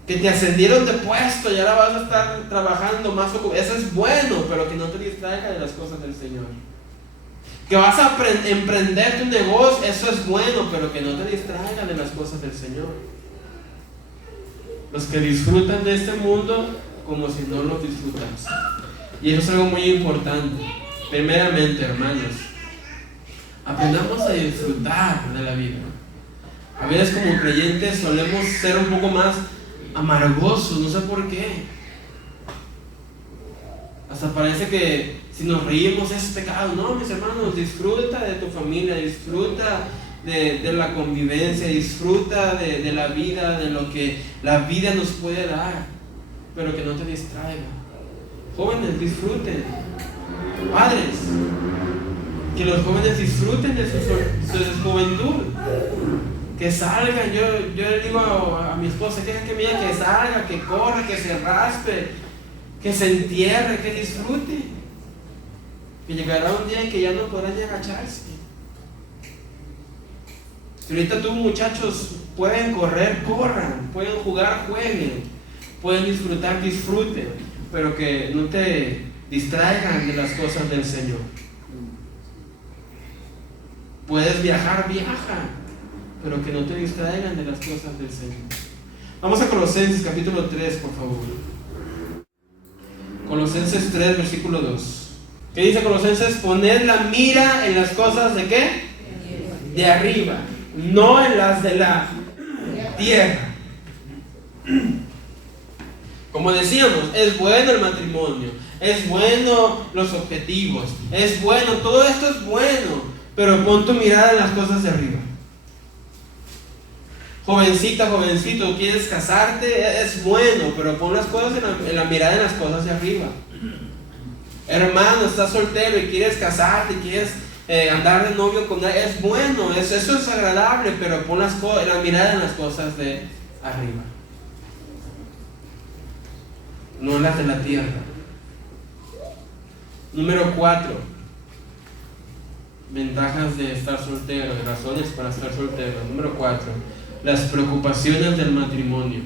Que te ascendieron de puesto y ahora vas a estar trabajando más ocupado, eso es bueno, pero que no te distraiga de las cosas del Señor. Que vas a emprender tu negocio, eso es bueno, pero que no te distraiga de las cosas del Señor. Los que disfrutan de este mundo como si no lo disfrutas. Y eso es algo muy importante. Primeramente, hermanos, aprendamos a disfrutar de la vida. A veces como creyentes solemos ser un poco más amargosos, no sé por qué. Hasta parece que si nos reímos es pecado. No, mis hermanos, disfruta de tu familia, disfruta de la convivencia, disfruta de la vida, de lo que la vida nos puede dar, pero que no te distraiga. Jóvenes, disfruten. Padres, que los jóvenes disfruten de su juventud, que salgan. Yo le digo a mi esposa que salga, que corra, que se raspe, que se entierre, que disfrute. Y llegará un día en que ya no podrán ni agacharse. Si ahorita tú, muchachos, pueden correr, corran, pueden jugar, jueguen, pueden disfrutar, disfruten, pero que no te distraigan de las cosas del Señor. Puedes viajar, viaja, pero que no te distraigan de las cosas del Señor. Vamos a Colosenses capítulo 3, por favor. Colosenses 3, versículo 2. ¿Qué dice Colosenses? Poned la mira en las cosas ¿de qué? De arriba, no en las de la tierra. Como decíamos, es bueno el matrimonio, es bueno los objetivos, es bueno, todo esto es bueno, pero pon tu mirada en las cosas de arriba. Jovencita, jovencito, ¿quieres casarte? Es bueno, pero pon las cosas en la mirada en las cosas de arriba. Hermano, estás soltero y quieres casarte, quieres andar de novio con él, es bueno, eso es agradable, pero pon la mirada en las cosas de arriba, no en las de la tierra. Número 4. Ventajas de estar soltero, razones para estar soltero. Número 4. Las preocupaciones del matrimonio.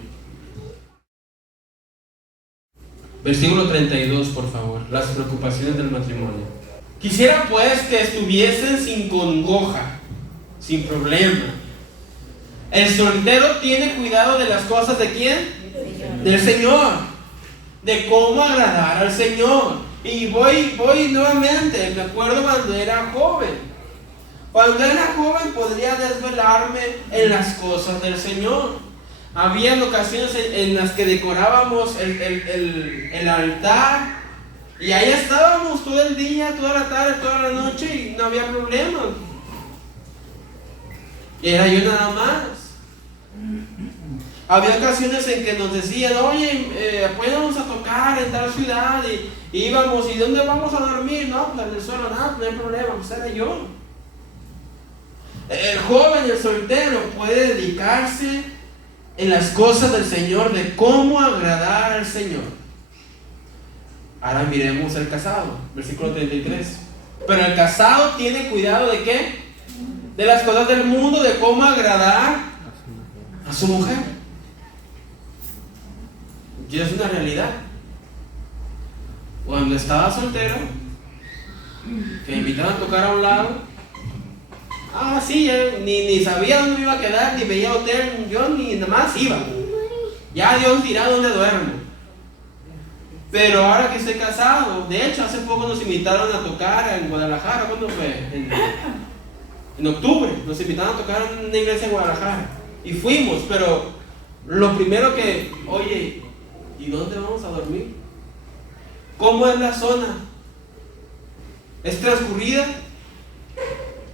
Versículo 32, por favor. Las preocupaciones del matrimonio. Quisiera pues que estuviesen sin congoja, sin problema. El soltero tiene cuidado de las cosas ¿de quién? Del Señor. De cómo agradar al Señor. Y voy nuevamente, me acuerdo cuando era joven. Cuando era joven podría desvelarme en las cosas del Señor. Había ocasiones en las que decorábamos el altar y ahí estábamos todo el día, toda la tarde, toda la noche y no había problema. Y era yo nada más. Había ocasiones en que nos decían, oye, apóyanos a tocar en tal ciudad y íbamos, ¿y dónde vamos a dormir? No, pues en el suelo, no hay problema, pues era yo. El joven, el soltero puede dedicarse en las cosas del Señor, de cómo agradar al Señor. Ahora miremos el casado, versículo 33. Pero el casado tiene cuidado ¿de qué? De las cosas del mundo, de cómo agradar a su mujer. Y es una realidad. Cuando estaba soltero, Que me invitaron a tocar a un lado. Sí, ni sabía dónde me iba a quedar, ni veía hotel, yo ni nada más iba. Ya Dios dirá dónde duermo. Pero ahora que estoy casado, de hecho hace poco nos invitaron a tocar en Guadalajara. ¿Cuándo fue? En octubre nos invitaron a tocar en una iglesia en Guadalajara y fuimos, pero lo primero que, oye, ¿y dónde vamos a dormir? ¿Cómo es la zona? ¿Es transcurrida?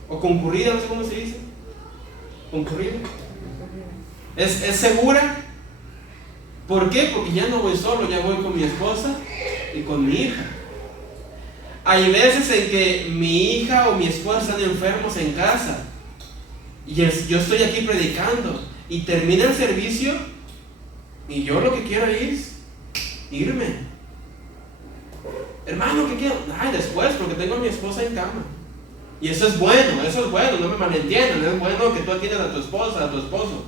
¿O concurrida? No sé cómo se dice. ¿Concurrida? ¿Es segura? ¿Por qué? Porque ya no voy solo, ya voy con mi esposa y con mi hija. Hay veces en que mi hija o mi esposa están enfermos en casa y yo estoy aquí predicando y termina el servicio y yo lo que quiero es irme. Hermano, ¿qué quiero? Después, porque tengo a mi esposa en cama. Y eso es bueno, no me malentiendan, es bueno que tú atiendas a tu esposa, a tu esposo.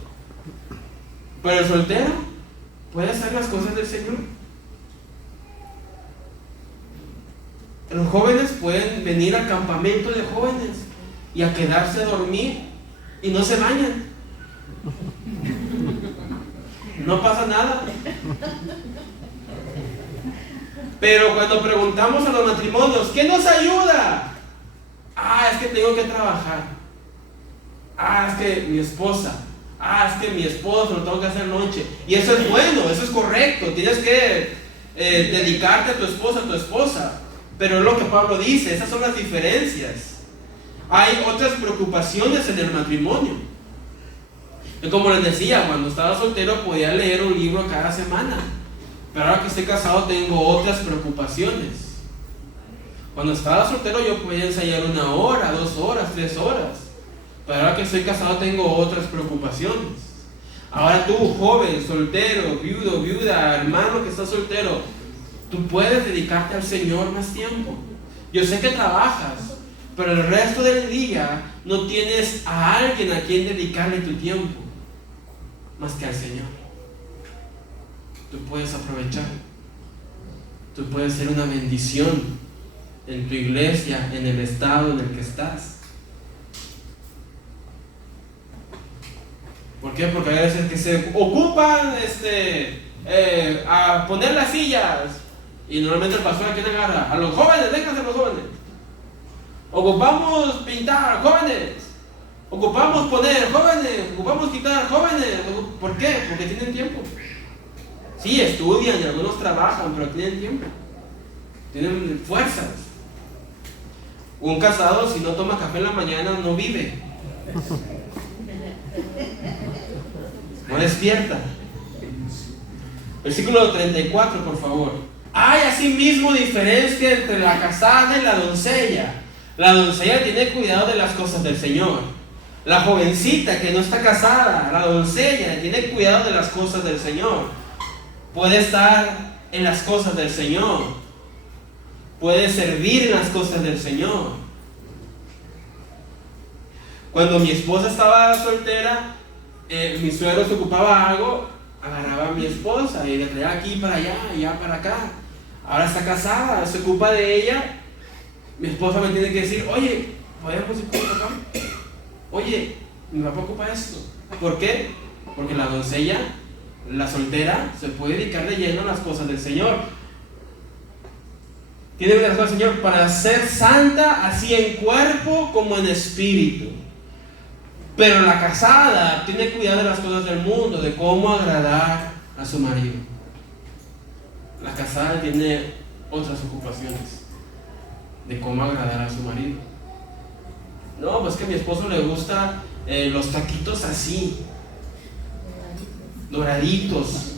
Pero el soltero puede hacer las cosas del Señor. Los jóvenes pueden venir al campamento de jóvenes y a quedarse a dormir y no se bañan. No pasa nada. Pero cuando preguntamos a los matrimonios, ¿qué nos ayuda? Es que tengo que trabajar. Es que mi esposa. Es que mi esposo lo tengo que hacer noche. Y eso es bueno, eso es correcto. Tienes que dedicarte a tu esposa, a tu esposa. Pero es lo que Pablo dice, esas son las diferencias. Hay otras preocupaciones en el matrimonio. Y como les decía, cuando estaba soltero podía leer un libro cada semana. Pero ahora que estoy casado tengo otras preocupaciones. Cuando estaba soltero yo podía ensayar 1 hora, 2 horas, 3 horas. Pero ahora que estoy casado tengo otras preocupaciones. Ahora tú, joven, soltero, viudo, viuda, hermano que estás soltero, tú puedes dedicarte al Señor más tiempo. Yo sé que trabajas, pero el resto del día no tienes a alguien a quien dedicarle tu tiempo más que al Señor. Tú puedes aprovechar. Tú puedes ser una bendición en tu iglesia, en el estado en el que estás. ¿Por qué? Porque hay veces que se ocupan a poner las sillas. Y normalmente el pastor, ¿a quién agarra? A los jóvenes, déjense los jóvenes. Ocupamos pintar, jóvenes. Ocupamos poner, jóvenes. Ocupamos quitar, jóvenes. ¿Por qué? Porque tienen tiempo. Sí, estudian y algunos trabajan, pero tienen tiempo. Tienen fuerzas. Un casado, si no toma café en la mañana, no vive. No despierta. Versículo 34, por favor. Hay asimismo diferencia entre la casada y la doncella. La doncella tiene cuidado de las cosas del Señor. La jovencita que no está casada, la doncella, tiene cuidado de las cosas del Señor. Puede estar en las cosas del Señor. Puede servir en las cosas del Señor. Cuando mi esposa estaba soltera, mi suegro se ocupaba algo, agarraba a mi esposa y le traía aquí para allá y allá para acá. Ahora está casada, se ocupa de ella. Mi esposa me tiene que decir, oye, ¿podemos ir con papá? Oye, mi papá ocupa esto. ¿Por qué? Porque la doncella, la soltera, se puede dedicar de lleno a las cosas del Señor. Tiene que dedicar al Señor para ser santa, así en cuerpo como en espíritu. Pero la casada tiene cuidado de las cosas del mundo, de cómo agradar a su marido. La casada tiene otras ocupaciones de cómo agradar a su marido. No, pues que a mi esposo le gusta los taquitos así, doraditos,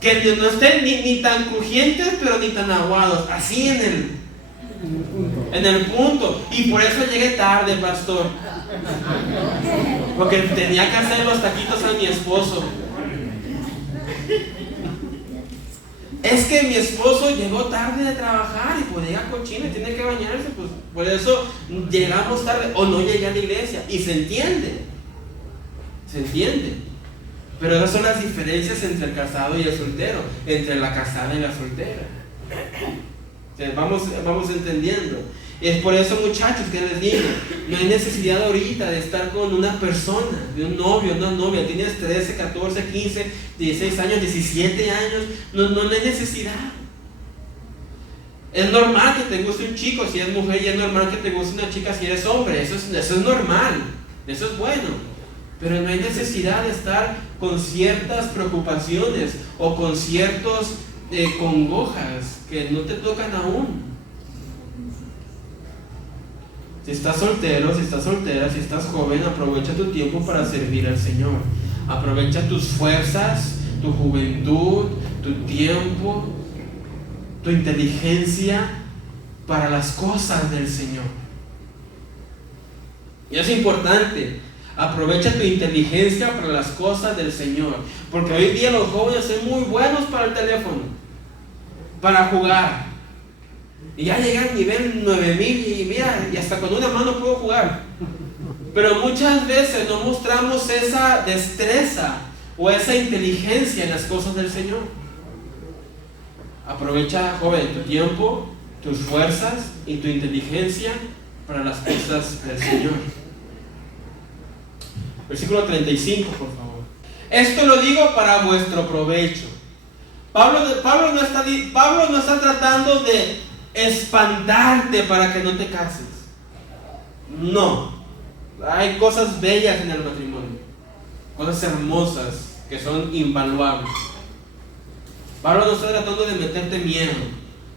que no estén ni tan crujientes, pero ni tan aguados, así en el punto. Y por eso llegué tarde, pastor, porque tenía que hacer los taquitos a mi esposo. Es que mi esposo llegó tarde de trabajar y pues llega cochino y tiene que bañarse, pues por eso llegamos tarde o no llegué a la iglesia. Y se entiende. Pero esas son las diferencias entre el casado y el soltero, entre la casada y la soltera. O sea, vamos entendiendo. Y es por eso, muchachos, que les digo, no hay necesidad ahorita de estar con una persona, de un novio, una novia. Tienes 13, 14, 15, 16 años, 17 años, no hay necesidad. Es normal que te guste un chico si eres mujer, y es normal que te guste una chica si eres hombre. Eso es normal, eso es bueno. Pero no hay necesidad de estar con ciertas preocupaciones o con ciertos congojas que no te tocan aún. Si estás soltero, si estás soltera, si estás joven, aprovecha tu tiempo para servir al Señor. Aprovecha tus fuerzas, tu juventud, tu tiempo, tu inteligencia para las cosas del Señor. Y es importante, aprovecha tu inteligencia para las cosas del Señor. Porque hoy día los jóvenes son muy buenos para el teléfono, para jugar. Y ya llegan al nivel 9000 y mira, y hasta con una mano puedo jugar. Pero muchas veces no mostramos esa destreza o esa inteligencia en las cosas del Señor. Aprovecha, joven, tu tiempo, tus fuerzas y tu inteligencia para las cosas del Señor. Versículo 35, por favor. Esto lo digo para vuestro provecho. Pablo no está tratando de espantarte para que no te cases. No. Hay cosas bellas en el matrimonio, cosas hermosas que son invaluables. Pablo no está tratando de meterte miedo.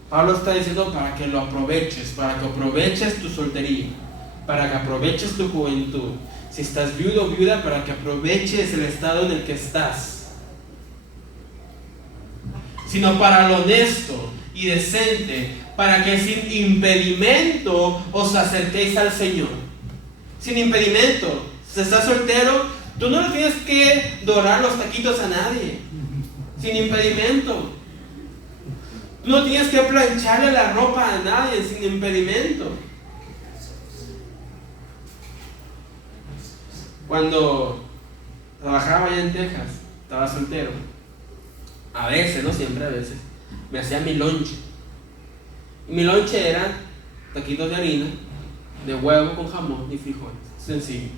Pablo está diciendo para que lo aproveches, para que aproveches tu soltería, para que aproveches tu juventud. Si estás viudo o viuda, para que aproveches el estado en el que estás. Sino para lo honesto y decente, para que sin impedimento os acerquéis al Señor. Sin impedimento. Si estás soltero, tú no le tienes que dorar los taquitos a nadie. Sin impedimento. Tú no tienes que plancharle la ropa a nadie. Sin impedimento. Cuando trabajaba allá en Texas, estaba soltero. A veces, no siempre, a veces, me hacía mi lonche. Y mi lonche era taquitos de harina, de huevo con jamón y frijoles. Sencillo.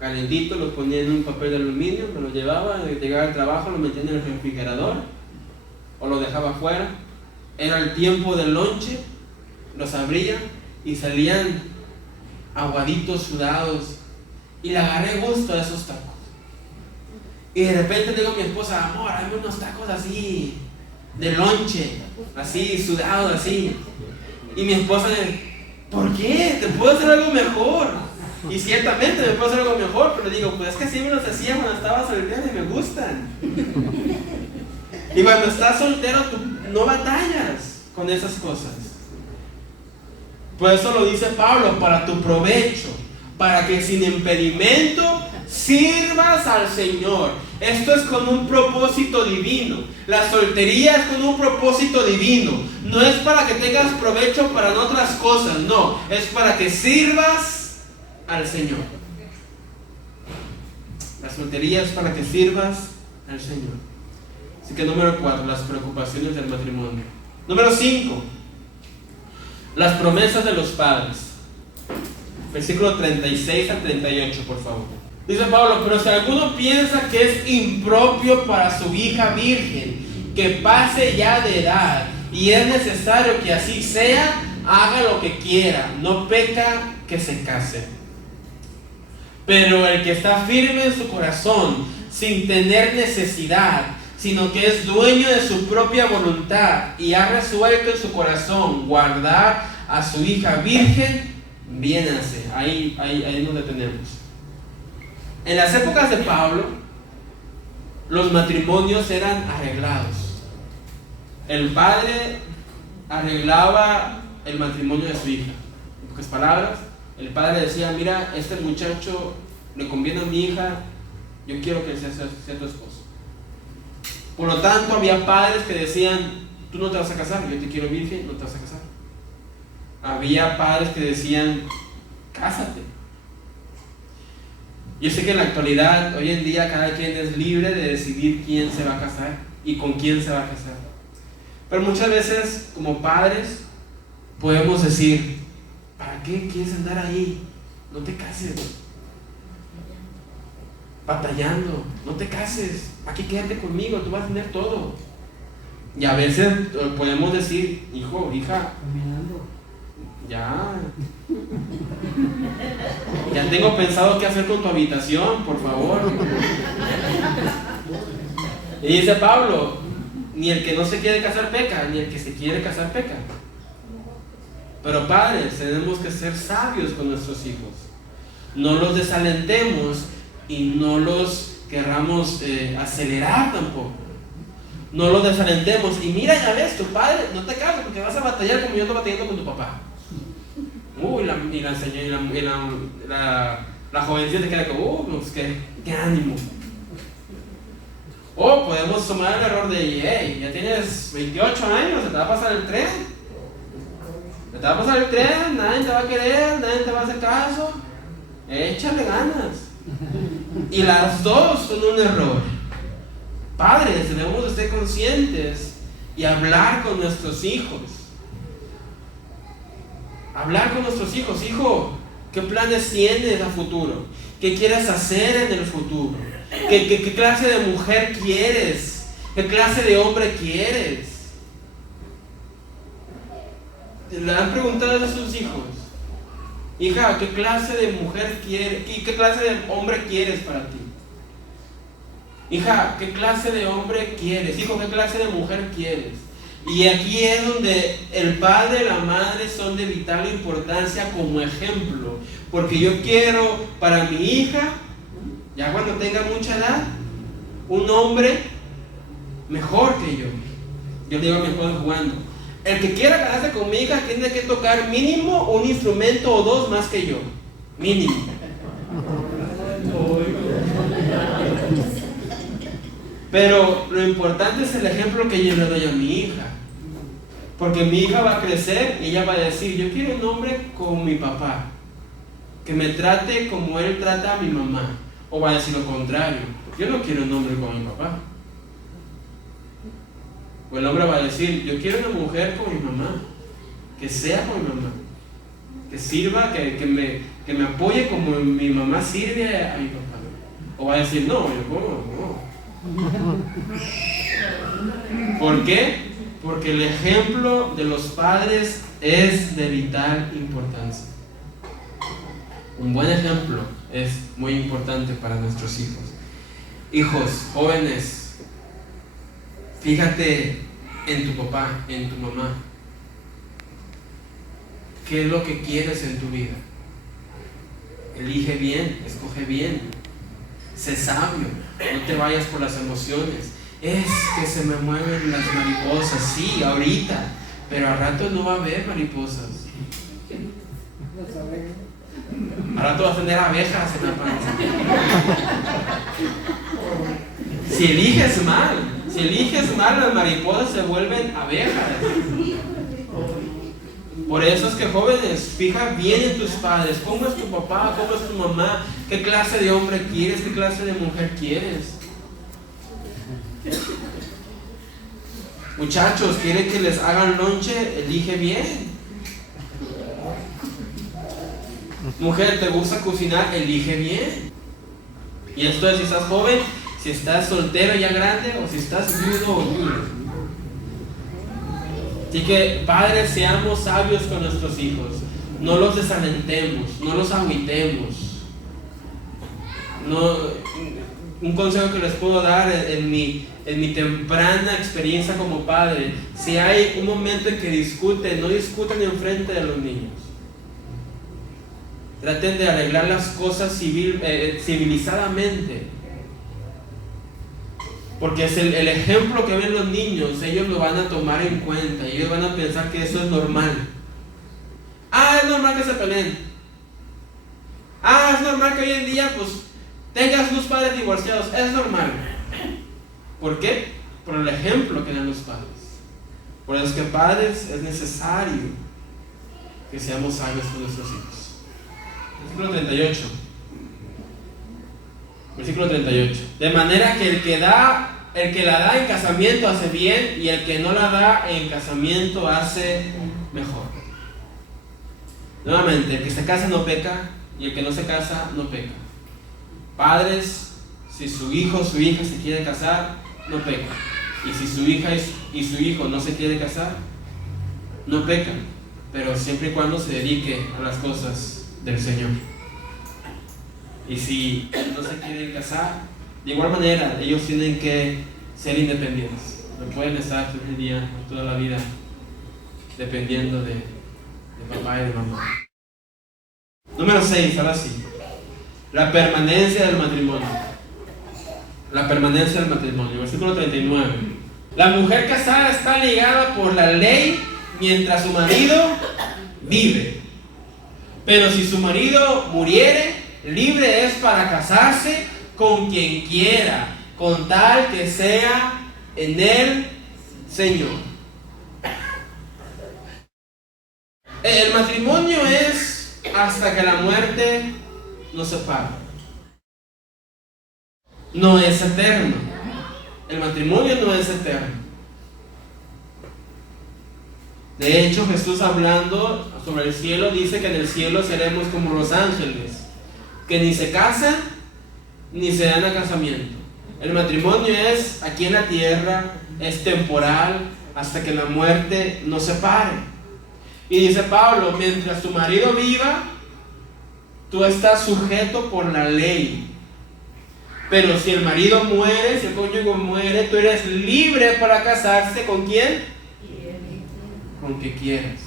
Calentito, los ponía en un papel de aluminio, me lo llevaba, llegaba al trabajo, lo metía en el refrigerador o lo dejaba afuera. Era el tiempo del lonche, los abría y salían aguaditos, sudados. Y le agarré gusto a esos tacos. Y de repente digo a mi esposa, amor, dame unos tacos así, de lonche, así, sudados, así. Y mi esposa, ¿por qué? ¿Te puedo hacer algo mejor? Y ciertamente me puedo hacer algo mejor, pero digo, pues es que así me los hacía cuando estaba soltero y me gustan. Y cuando estás soltero, tú no batallas con esas cosas. Por eso lo dice Pablo, para tu provecho, para que sin impedimento sirvas al Señor. Esto es con un propósito divino. La soltería es con un propósito divino. No es para que tengas provecho para otras cosas, no. Es para que sirvas al Señor. La soltería es para que sirvas al Señor. Así que número 4, las preocupaciones del matrimonio. Número 5, las promesas de los padres. Versículo 36 al 38, por favor. Dice Pablo, pero si alguno piensa que es impropio para su hija virgen, que pase ya de edad, y es necesario que así sea, haga lo que quiera, no peca que se case. Pero el que está firme en su corazón, sin tener necesidad, sino que es dueño de su propia voluntad, y ha resuelto en su corazón guardar a su hija virgen, bien hace. Ahí nos detenemos. En las épocas de Pablo, los matrimonios eran arreglados. El padre arreglaba el matrimonio de su hija. En pocas palabras, el padre decía, mira, este muchacho le conviene a mi hija, yo quiero que sea tu esposo. Por lo tanto, había padres que decían, tú no te vas a casar, yo te quiero virgen, no te vas a casar. Había padres que decían, cásate. Yo sé que en la actualidad, hoy en día, cada quien es libre de decidir quién se va a casar y con quién se va a casar. Pero muchas veces, como padres, podemos decir, ¿para qué quieres andar ahí? No te cases. Batallando, no te cases. Aquí quédate conmigo, tú vas a tener todo. Y a veces podemos decir, hijo, hija, ya tengo pensado qué hacer con tu habitación, por favor. Y dice Pablo, ni el que no se quiere casar peca, ni el que se quiere casar peca. Pero padres, tenemos que ser sabios con nuestros hijos. No los desalentemos y no los querramos acelerar tampoco. No los desalentemos. Y mira, ya ves, tu padre, no te cases porque vas a batallar como yo ando batallando con tu papá. La jovencita queda como, pues qué ánimo. O podemos tomar el error de, hey, ya tienes 28 años, se te va a pasar el tren. Se te va a pasar el tren, nadie te va a querer, nadie te va a hacer caso. Échale ganas. Y las dos son un error. Padres, debemos de ser conscientes y hablar con nuestros hijos. Hablar con nuestros hijos. Hijo, ¿qué planes tienes a futuro? ¿Qué quieres hacer en el futuro? ¿Qué clase de mujer quieres? ¿Qué clase de hombre quieres? ¿Le han preguntado a sus hijos? Hija, ¿qué clase de mujer quieres? ¿Qué clase de hombre quieres para ti? Hija, ¿qué clase de hombre quieres? Hijo, ¿qué clase de mujer quieres? Y aquí es donde el padre y la madre son de vital importancia como ejemplo. Porque yo quiero para mi hija, ya cuando tenga mucha edad, un hombre mejor que yo. Yo le digo a mi esposa jugando, el que quiera casarse con mi hija tiene que tocar mínimo un instrumento o dos más que yo. Mínimo. Pero lo importante es el ejemplo que yo le doy a mi hija. Porque mi hija va a crecer y ella va a decir, yo quiero un hombre como mi papá, que me trate como él trata a mi mamá. O va a decir lo contrario, yo no quiero un hombre como mi papá. O el hombre va a decir, yo quiero una mujer como mi mamá, que sea como mi mamá, que sirva, que me apoye como mi mamá sirve a mi papá. O va a decir, no, no. ¿Por qué? Porque el ejemplo de los padres es de vital importancia. Un buen ejemplo es muy importante para nuestros hijos. Hijos, jóvenes, fíjate en tu papá, en tu mamá. ¿Qué es lo que quieres en tu vida? Elige bien, escoge bien. Sé sabio, no te vayas por las emociones. Es que se me mueven las mariposas, sí, ahorita, pero al rato no va a haber mariposas. Al rato vas a tener abejas en la panza. Si eliges mal, las mariposas se vuelven abejas. Por eso es que jóvenes, fija bien en tus padres. ¿Cómo es tu papá? ¿Cómo es tu mamá? ¿Qué clase de hombre quieres? ¿Qué clase de mujer quieres? Muchachos, ¿quieren que les hagan lonche? Elige bien. Mujer, ¿te gusta cocinar? Elige bien. Y esto es si estás joven, si estás soltero ya grande o si estás viudo o viuda. Así que, padres, seamos sabios con nuestros hijos. No los desalentemos, no los agüitemos. Un consejo que les puedo dar en mi temprana experiencia como padre: si hay un momento en que discuten, no discutan en frente de los niños. Traten de arreglar las cosas civilizadamente. Porque es el ejemplo que ven los niños, ellos lo van a tomar en cuenta y ellos van a pensar que eso es normal. Es normal que se peleen. Es normal que hoy en día pues tengas tus padres divorciados. Es normal. ¿Por qué? Por el ejemplo que dan los padres. Por eso es que padres es necesario que seamos sabios con nuestros hijos. Versículo 38. Versículo 38. De manera que el que da el que la da en casamiento hace bien y el que no la da en casamiento hace mejor. Nuevamente, el que se casa no peca y el que no se casa no peca. Padres, si su hijo o su hija se quiere casar, no peca. Y si su hija y su hijo no se quiere casar, no pecan, pero siempre y cuando se dedique a las cosas del Señor. Y si no se quieren casar, de igual manera, ellos tienen que ser independientes. No pueden estar todo el día, toda la vida, dependiendo de papá y de mamá. Número 6, ahora sí. La permanencia del matrimonio. La permanencia del matrimonio. Versículo 39. La mujer casada está ligada por la ley mientras su marido vive. Pero si su marido muriere, libre es para casarse con quien quiera, con tal que sea en el Señor. El matrimonio es hasta que la muerte nos separe. No es eterno. El matrimonio no es eterno. De hecho, Jesús, hablando sobre el cielo, dice que en el cielo seremos como los ángeles, que ni se casan ni se dan a casamiento. El matrimonio es aquí en la tierra, es temporal, hasta que la muerte nos separe. Y dice Pablo, mientras tu marido viva, tú estás sujeto por la ley. Pero si el marido muere, si el cónyuge muere, tú eres libre para casarse con quién? Con que quieras.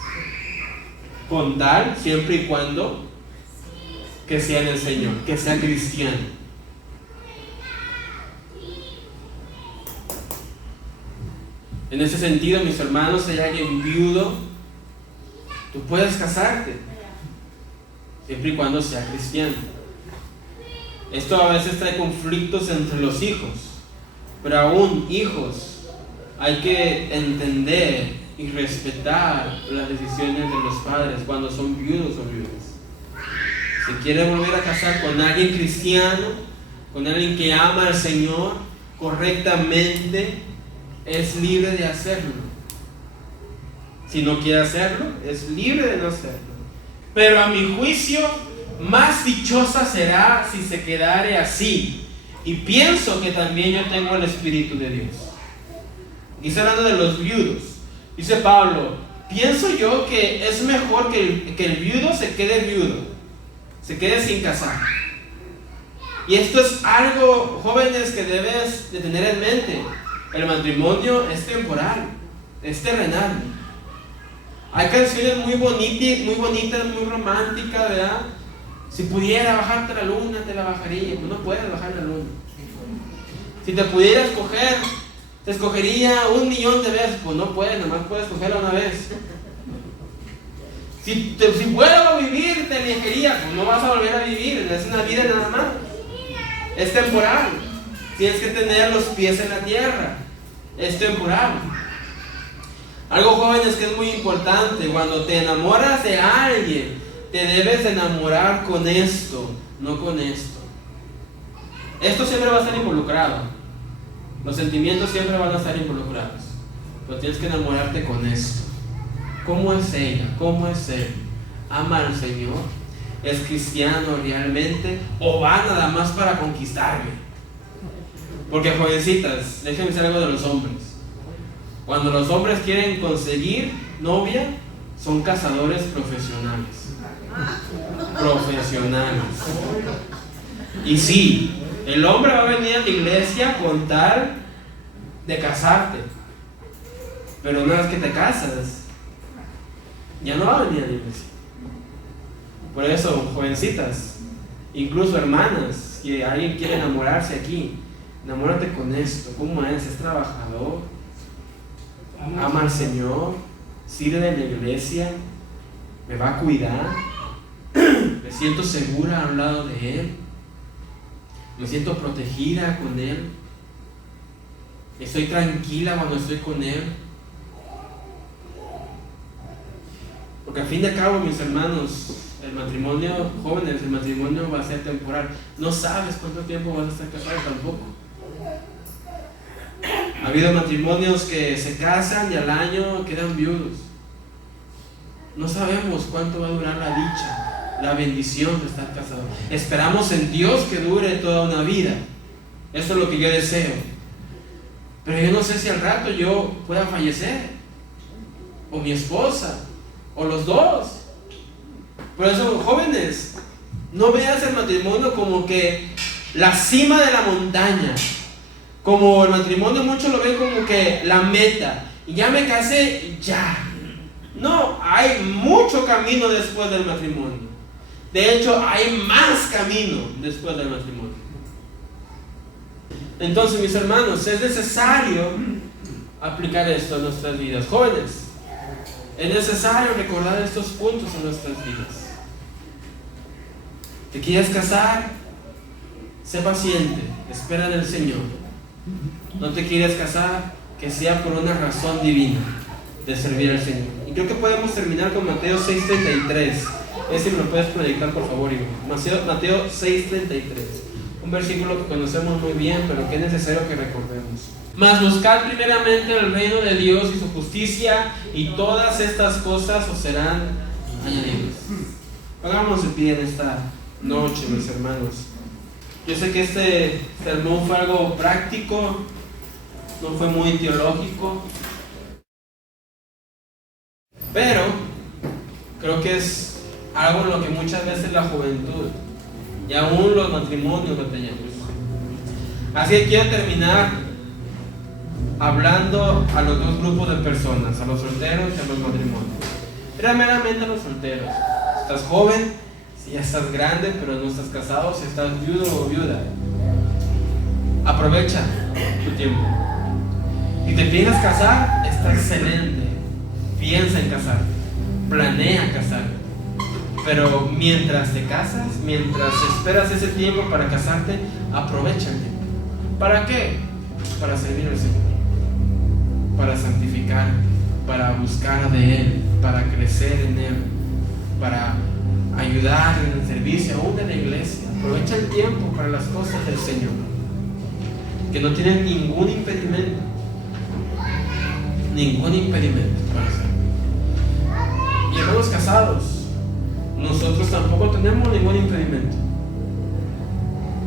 Con tal, siempre y cuando que sea en el Señor, que sea cristiano. En ese sentido, mis hermanos, si hay alguien viudo, tú puedes casarte, siempre y cuando sea cristiano. Esto a veces trae conflictos entre los hijos, pero aún hijos, hay que entender y respetar las decisiones de los padres cuando son viudos o viudas. Si quiere volver a casar con alguien cristiano, con alguien que ama al Señor correctamente, es libre de hacerlo. Si no quiere hacerlo, es libre de no hacerlo. Pero a mi juicio, más dichosa será si se quedare así. Y pienso que también yo tengo el Espíritu de Dios. Y está hablando de los viudos. Dice Pablo, pienso yo que es mejor que el viudo se quede viudo, se quede sin casar. Y esto es algo, jóvenes, que debes de tener en mente. El matrimonio es temporal, es terrenal. Hay canciones muy bonitas, muy románticas, ¿verdad? Si pudiera bajarte la luna, te la bajaría. Pues no puedes bajar la luna. Si te pudiera escoger, te escogería 1,000,000 de veces. Pues no puedes, nomás puedes escogerla una vez. Si vuelvo a vivir, te elegiría. Pues no vas a volver a vivir, es una vida nada más. Es temporal. Tienes que tener los pies en la tierra. Es temporal. Algo, jóvenes, que es muy importante: cuando te enamoras de alguien, te debes enamorar con esto, no con esto. Esto siempre va a estar involucrado. Los sentimientos siempre van a estar involucrados. Pero tienes que enamorarte con esto. ¿Cómo es ella? ¿Cómo es él? ¿Ama al Señor? ¿Es cristiano realmente? ¿O va nada más para conquistarme? Porque, jovencitas, déjenme decir algo de los hombres. Cuando los hombres quieren conseguir novia, son cazadores profesionales. Profesionales. Y sí, el hombre va a venir a la iglesia con tal de casarte. Pero una vez que te casas, ya no va a venir a la iglesia. Por eso, jovencitas, incluso hermanas, si alguien quiere enamorarse aquí, enamórate con esto. ¿Cómo es? ¿Es trabajador? ¿Ama al Señor? ¿Sirve en la iglesia? ¿Me va a cuidar? ¿Me siento segura al lado de Él? ¿Me siento protegida con Él? ¿Estoy tranquila cuando estoy con Él? Porque al fin y al cabo, mis hermanos, el matrimonio, jóvenes, el matrimonio va a ser temporal. No sabes cuánto tiempo vas a estar casado tampoco. habido matrimonios que se casan y al año quedan viudos. No sabemos cuánto va a durar la dicha, la bendición de estar casados. Esperamos en Dios que dure toda una vida. Eso es lo que yo deseo. Pero yo no sé si al rato yo pueda fallecer, o mi esposa, o los dos. Por eso, jóvenes, no veas el matrimonio como que la cima de la montaña. Como el matrimonio muchos lo ven como que la meta. Y ya me casé, ya. No, hay mucho camino después del matrimonio. De hecho, hay más camino después del matrimonio. Entonces, mis hermanos, es necesario aplicar esto en nuestras vidas. Jóvenes, es necesario recordar estos puntos en nuestras vidas. ¿Te quieres casar? Sé paciente, espera en el Señor. No te quieres casar, que sea por una razón divina de servir al Señor. Y creo que podemos terminar con Mateo 6:33. Ese me lo puedes predicar, por favor, hijo. Mateo 6:33. Un versículo que conocemos muy bien, pero que es necesario que recordemos. Mas buscad primeramente el reino de Dios y su justicia, y todas estas cosas os serán añadidas. Hagamos de pie en esta noche, mis hermanos. Yo sé que este sermón fue algo práctico, no fue muy teológico, pero creo que es algo en lo que muchas veces la juventud y aún los matrimonios lo tenemos. Así que quiero terminar hablando a los dos grupos de personas, a los solteros y a los matrimonios. Primeramente a los solteros. Estás joven, si ya estás grande, pero no estás casado, si estás viudo o viuda, aprovecha tu tiempo. Si te piensas casar, está excelente. Piensa en casarte, planea casarte. Pero mientras te casas, mientras esperas ese tiempo para casarte, aprovecha el tiempo. ¿Para qué? Para servir al Señor, para santificar, para buscar de Él, para crecer en Él, para ayudar en el servicio aún de la iglesia. Aprovecha el tiempo para las cosas del Señor, que no tienen ningún impedimento para hacerlo. Y hermanos casados, nosotros tampoco tenemos ningún impedimento.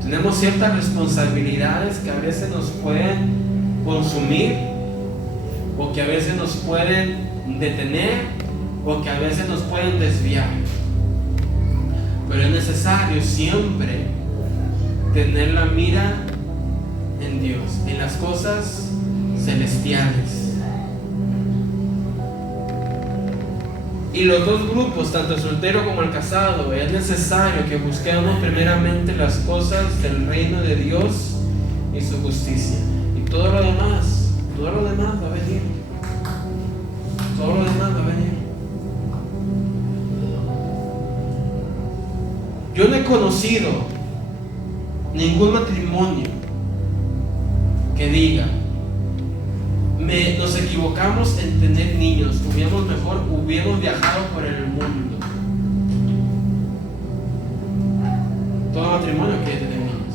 Tenemos ciertas responsabilidades que a veces nos pueden consumir, o que a veces nos pueden detener, o que a veces nos pueden desviar. Pero es necesario siempre tener la mira en Dios, en las cosas celestiales. Y los dos grupos, tanto el soltero como el casado, es necesario que busquemos primeramente las cosas del reino de Dios y su justicia. Y todo lo demás va a venir. Todo lo demás va a venir. Yo no he conocido ningún matrimonio que diga: nos equivocamos en tener niños, hubiéramos viajado por el mundo. Todo matrimonio quiere tener niños.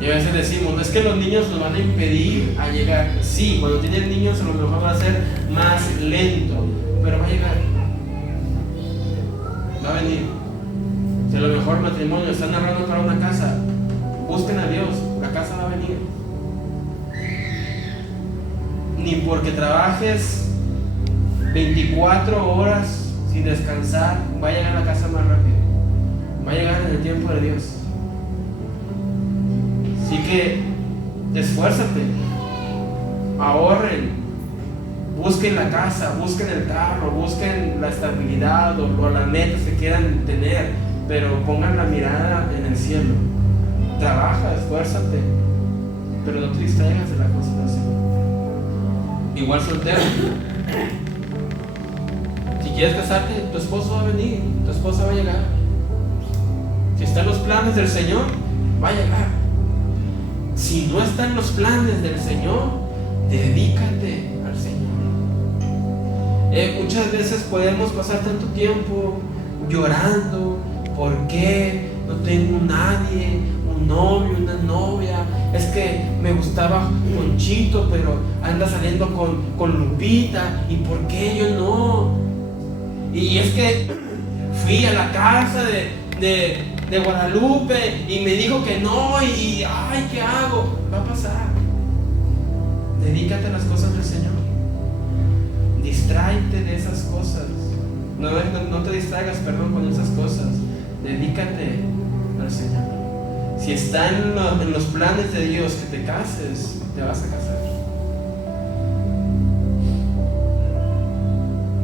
Y a veces decimos: es que los niños nos van a impedir a llegar. Sí, cuando tienen niños a lo mejor va a ser más lento, pero va a llegar. Va a venir. Si a lo mejor el matrimonio está narrando para una casa, busquen a Dios, la casa va a venir. Ni porque trabajes 24 horas sin descansar va a llegar a la casa más rápido. Va a llegar en el tiempo de Dios. Así que esfuérzate, ahorren, busquen la casa, busquen el carro, busquen la estabilidad o las metas que quieran tener, pero pongan la mirada en el cielo. Trabaja, esfuérzate, pero no te distraigas de la cosa del Señor. Igual soltero, si quieres casarte, tu esposo va a venir, tu esposa va a llegar. Si están los planes del Señor, va a llegar. Si no están los planes del Señor, dedícate al Señor. Muchas veces podemos pasar tanto tiempo llorando: ¿por qué no tengo nadie, un un novio, una novia. Es que me gustaba Ponchito, pero anda saliendo con Lupita. ¿Y por qué yo no? Y es que fui a la casa de Guadalupe y me dijo que no. Y ay, ¿qué hago? Va a pasar. Dedícate a las cosas del Señor. Distráete de esas cosas. No te distraigas, perdón, con esas cosas. Dedícate al Señor. Si está en los planes de Dios que te cases, te vas a casar.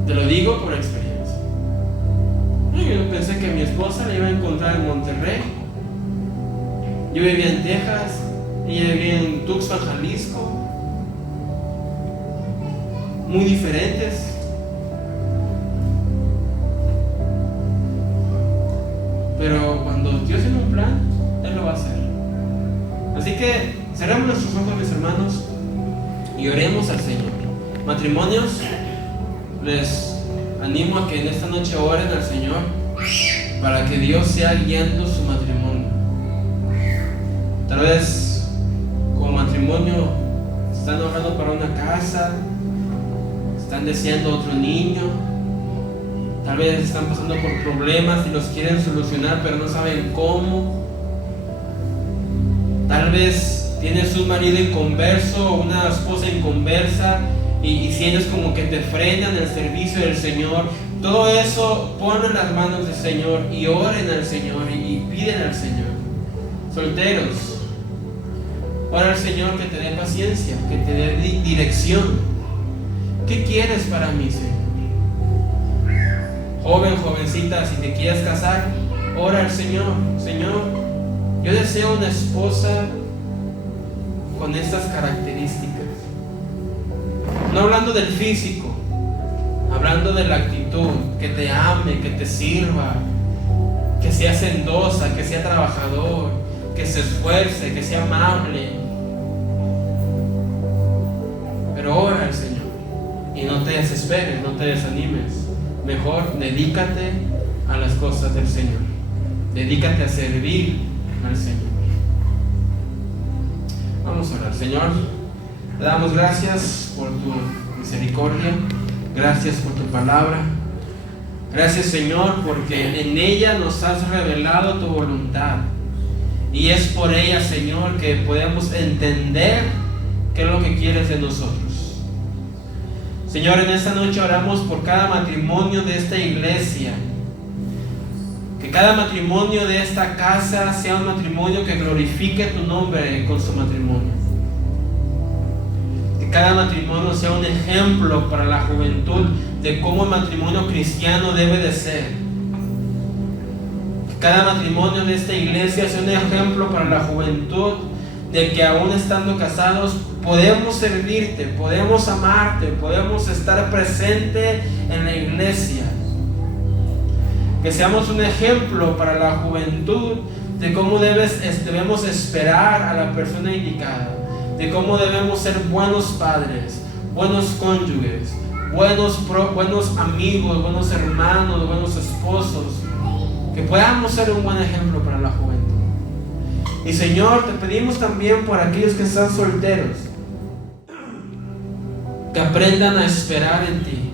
Te lo digo por experiencia. Yo pensé que mi esposa la iba a encontrar en Monterrey. Yo vivía en Texas, ella vivía en Tuxpan, Jalisco. Muy diferentes. Pero cuando Dios tiene un plan, Él lo va a hacer. Así que cerramos nuestros ojos, mis hermanos, y oremos al Señor. Matrimonios, les animo a que en esta noche oren al Señor para que Dios sea guiando su matrimonio. Tal vez como matrimonio están orando para una casa, están deseando otro niño, tal vez están pasando por problemas y los quieren solucionar pero no saben cómo. Tal vez tienes un marido inconverso o una esposa inconversa y sientes como que te frenan el servicio del Señor. Todo eso ponlo en las manos del Señor y oren al Señor y piden al Señor. Solteros, ora al Señor que te dé paciencia, que te dé dirección. ¿Qué quieres para mí, Señor? Joven, jovencita, si te quieres casar, ora al Señor. Señor, yo deseo una esposa con estas características. No hablando del físico, hablando de la actitud, que te ame, que te sirva, que sea hacendosa, que sea trabajador, que se esfuerce, que sea amable. Pero ora al Señor y no te desesperes, no te desanimes. Mejor dedícate a las cosas del Señor. Dedícate a servir al Señor. Vamos a orar. Señor, te damos gracias por tu misericordia. Gracias por tu palabra. Gracias, Señor, porque en ella nos has revelado tu voluntad. Y es por ella, Señor, que podemos entender qué es lo que quieres de nosotros. Señor, en esta noche oramos por cada matrimonio de esta iglesia. Que cada matrimonio de esta casa sea un matrimonio que glorifique tu nombre con su matrimonio. Que cada matrimonio sea un ejemplo para la juventud de cómo el matrimonio cristiano debe de ser. Que cada matrimonio de esta iglesia sea un ejemplo para la juventud de que aún estando casados podemos servirte, podemos amarte, podemos estar presente en la iglesia. Que seamos un ejemplo para la juventud de cómo debemos esperar a la persona indicada, de cómo debemos ser buenos padres, buenos cónyuges, buenos amigos, buenos hermanos, buenos esposos. Que podamos ser un buen ejemplo para la juventud. Y Señor, te pedimos también por aquellos que están solteros, que aprendan a esperar en ti.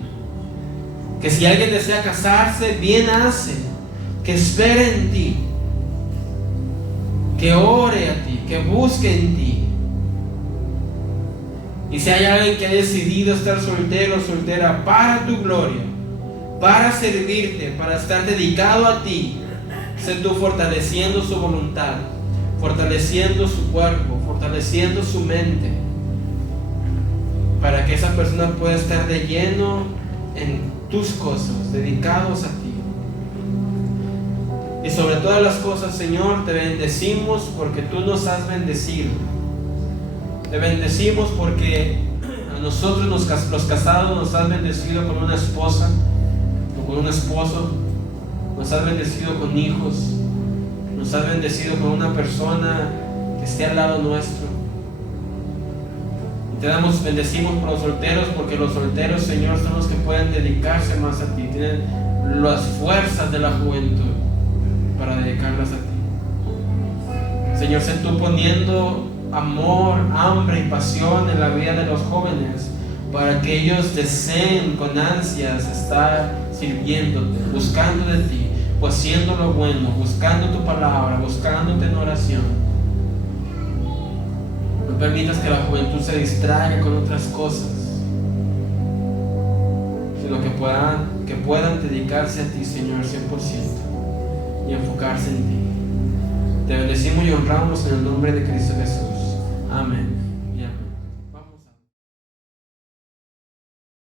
Que si alguien desea casarse, bien hace. Que espere en ti. Que ore a ti, que busque en ti. Y si hay alguien que ha decidido estar soltero o soltera para tu gloria, para servirte, para estar dedicado a ti, sé tú fortaleciendo su voluntad, fortaleciendo su cuerpo, fortaleciendo su mente, para que esa persona pueda estar de lleno en tus cosas, dedicados a ti. Y sobre todas las cosas, Señor, te bendecimos porque tú nos has bendecido. Te bendecimos porque a nosotros los casados nos has bendecido con una esposa o con un esposo. Nos has bendecido con hijos. Nos has bendecido con una persona que esté al lado nuestro. Y te bendecimos por los solteros, porque los solteros, Señor, son los que pueden dedicarse más a ti. Tienen las fuerzas de la juventud para dedicarlas a ti. Señor, sé tú poniendo amor, hambre y pasión en la vida de los jóvenes, para que ellos deseen con ansias estar sirviéndote, buscando de ti, o haciendo lo bueno, buscando tu palabra, buscándote en oración. No permitas que la juventud se distraiga con otras cosas, sino que puedan dedicarse a ti, Señor, 100% y enfocarse en ti. Te bendecimos y honramos en el nombre de Cristo Jesús. Amén.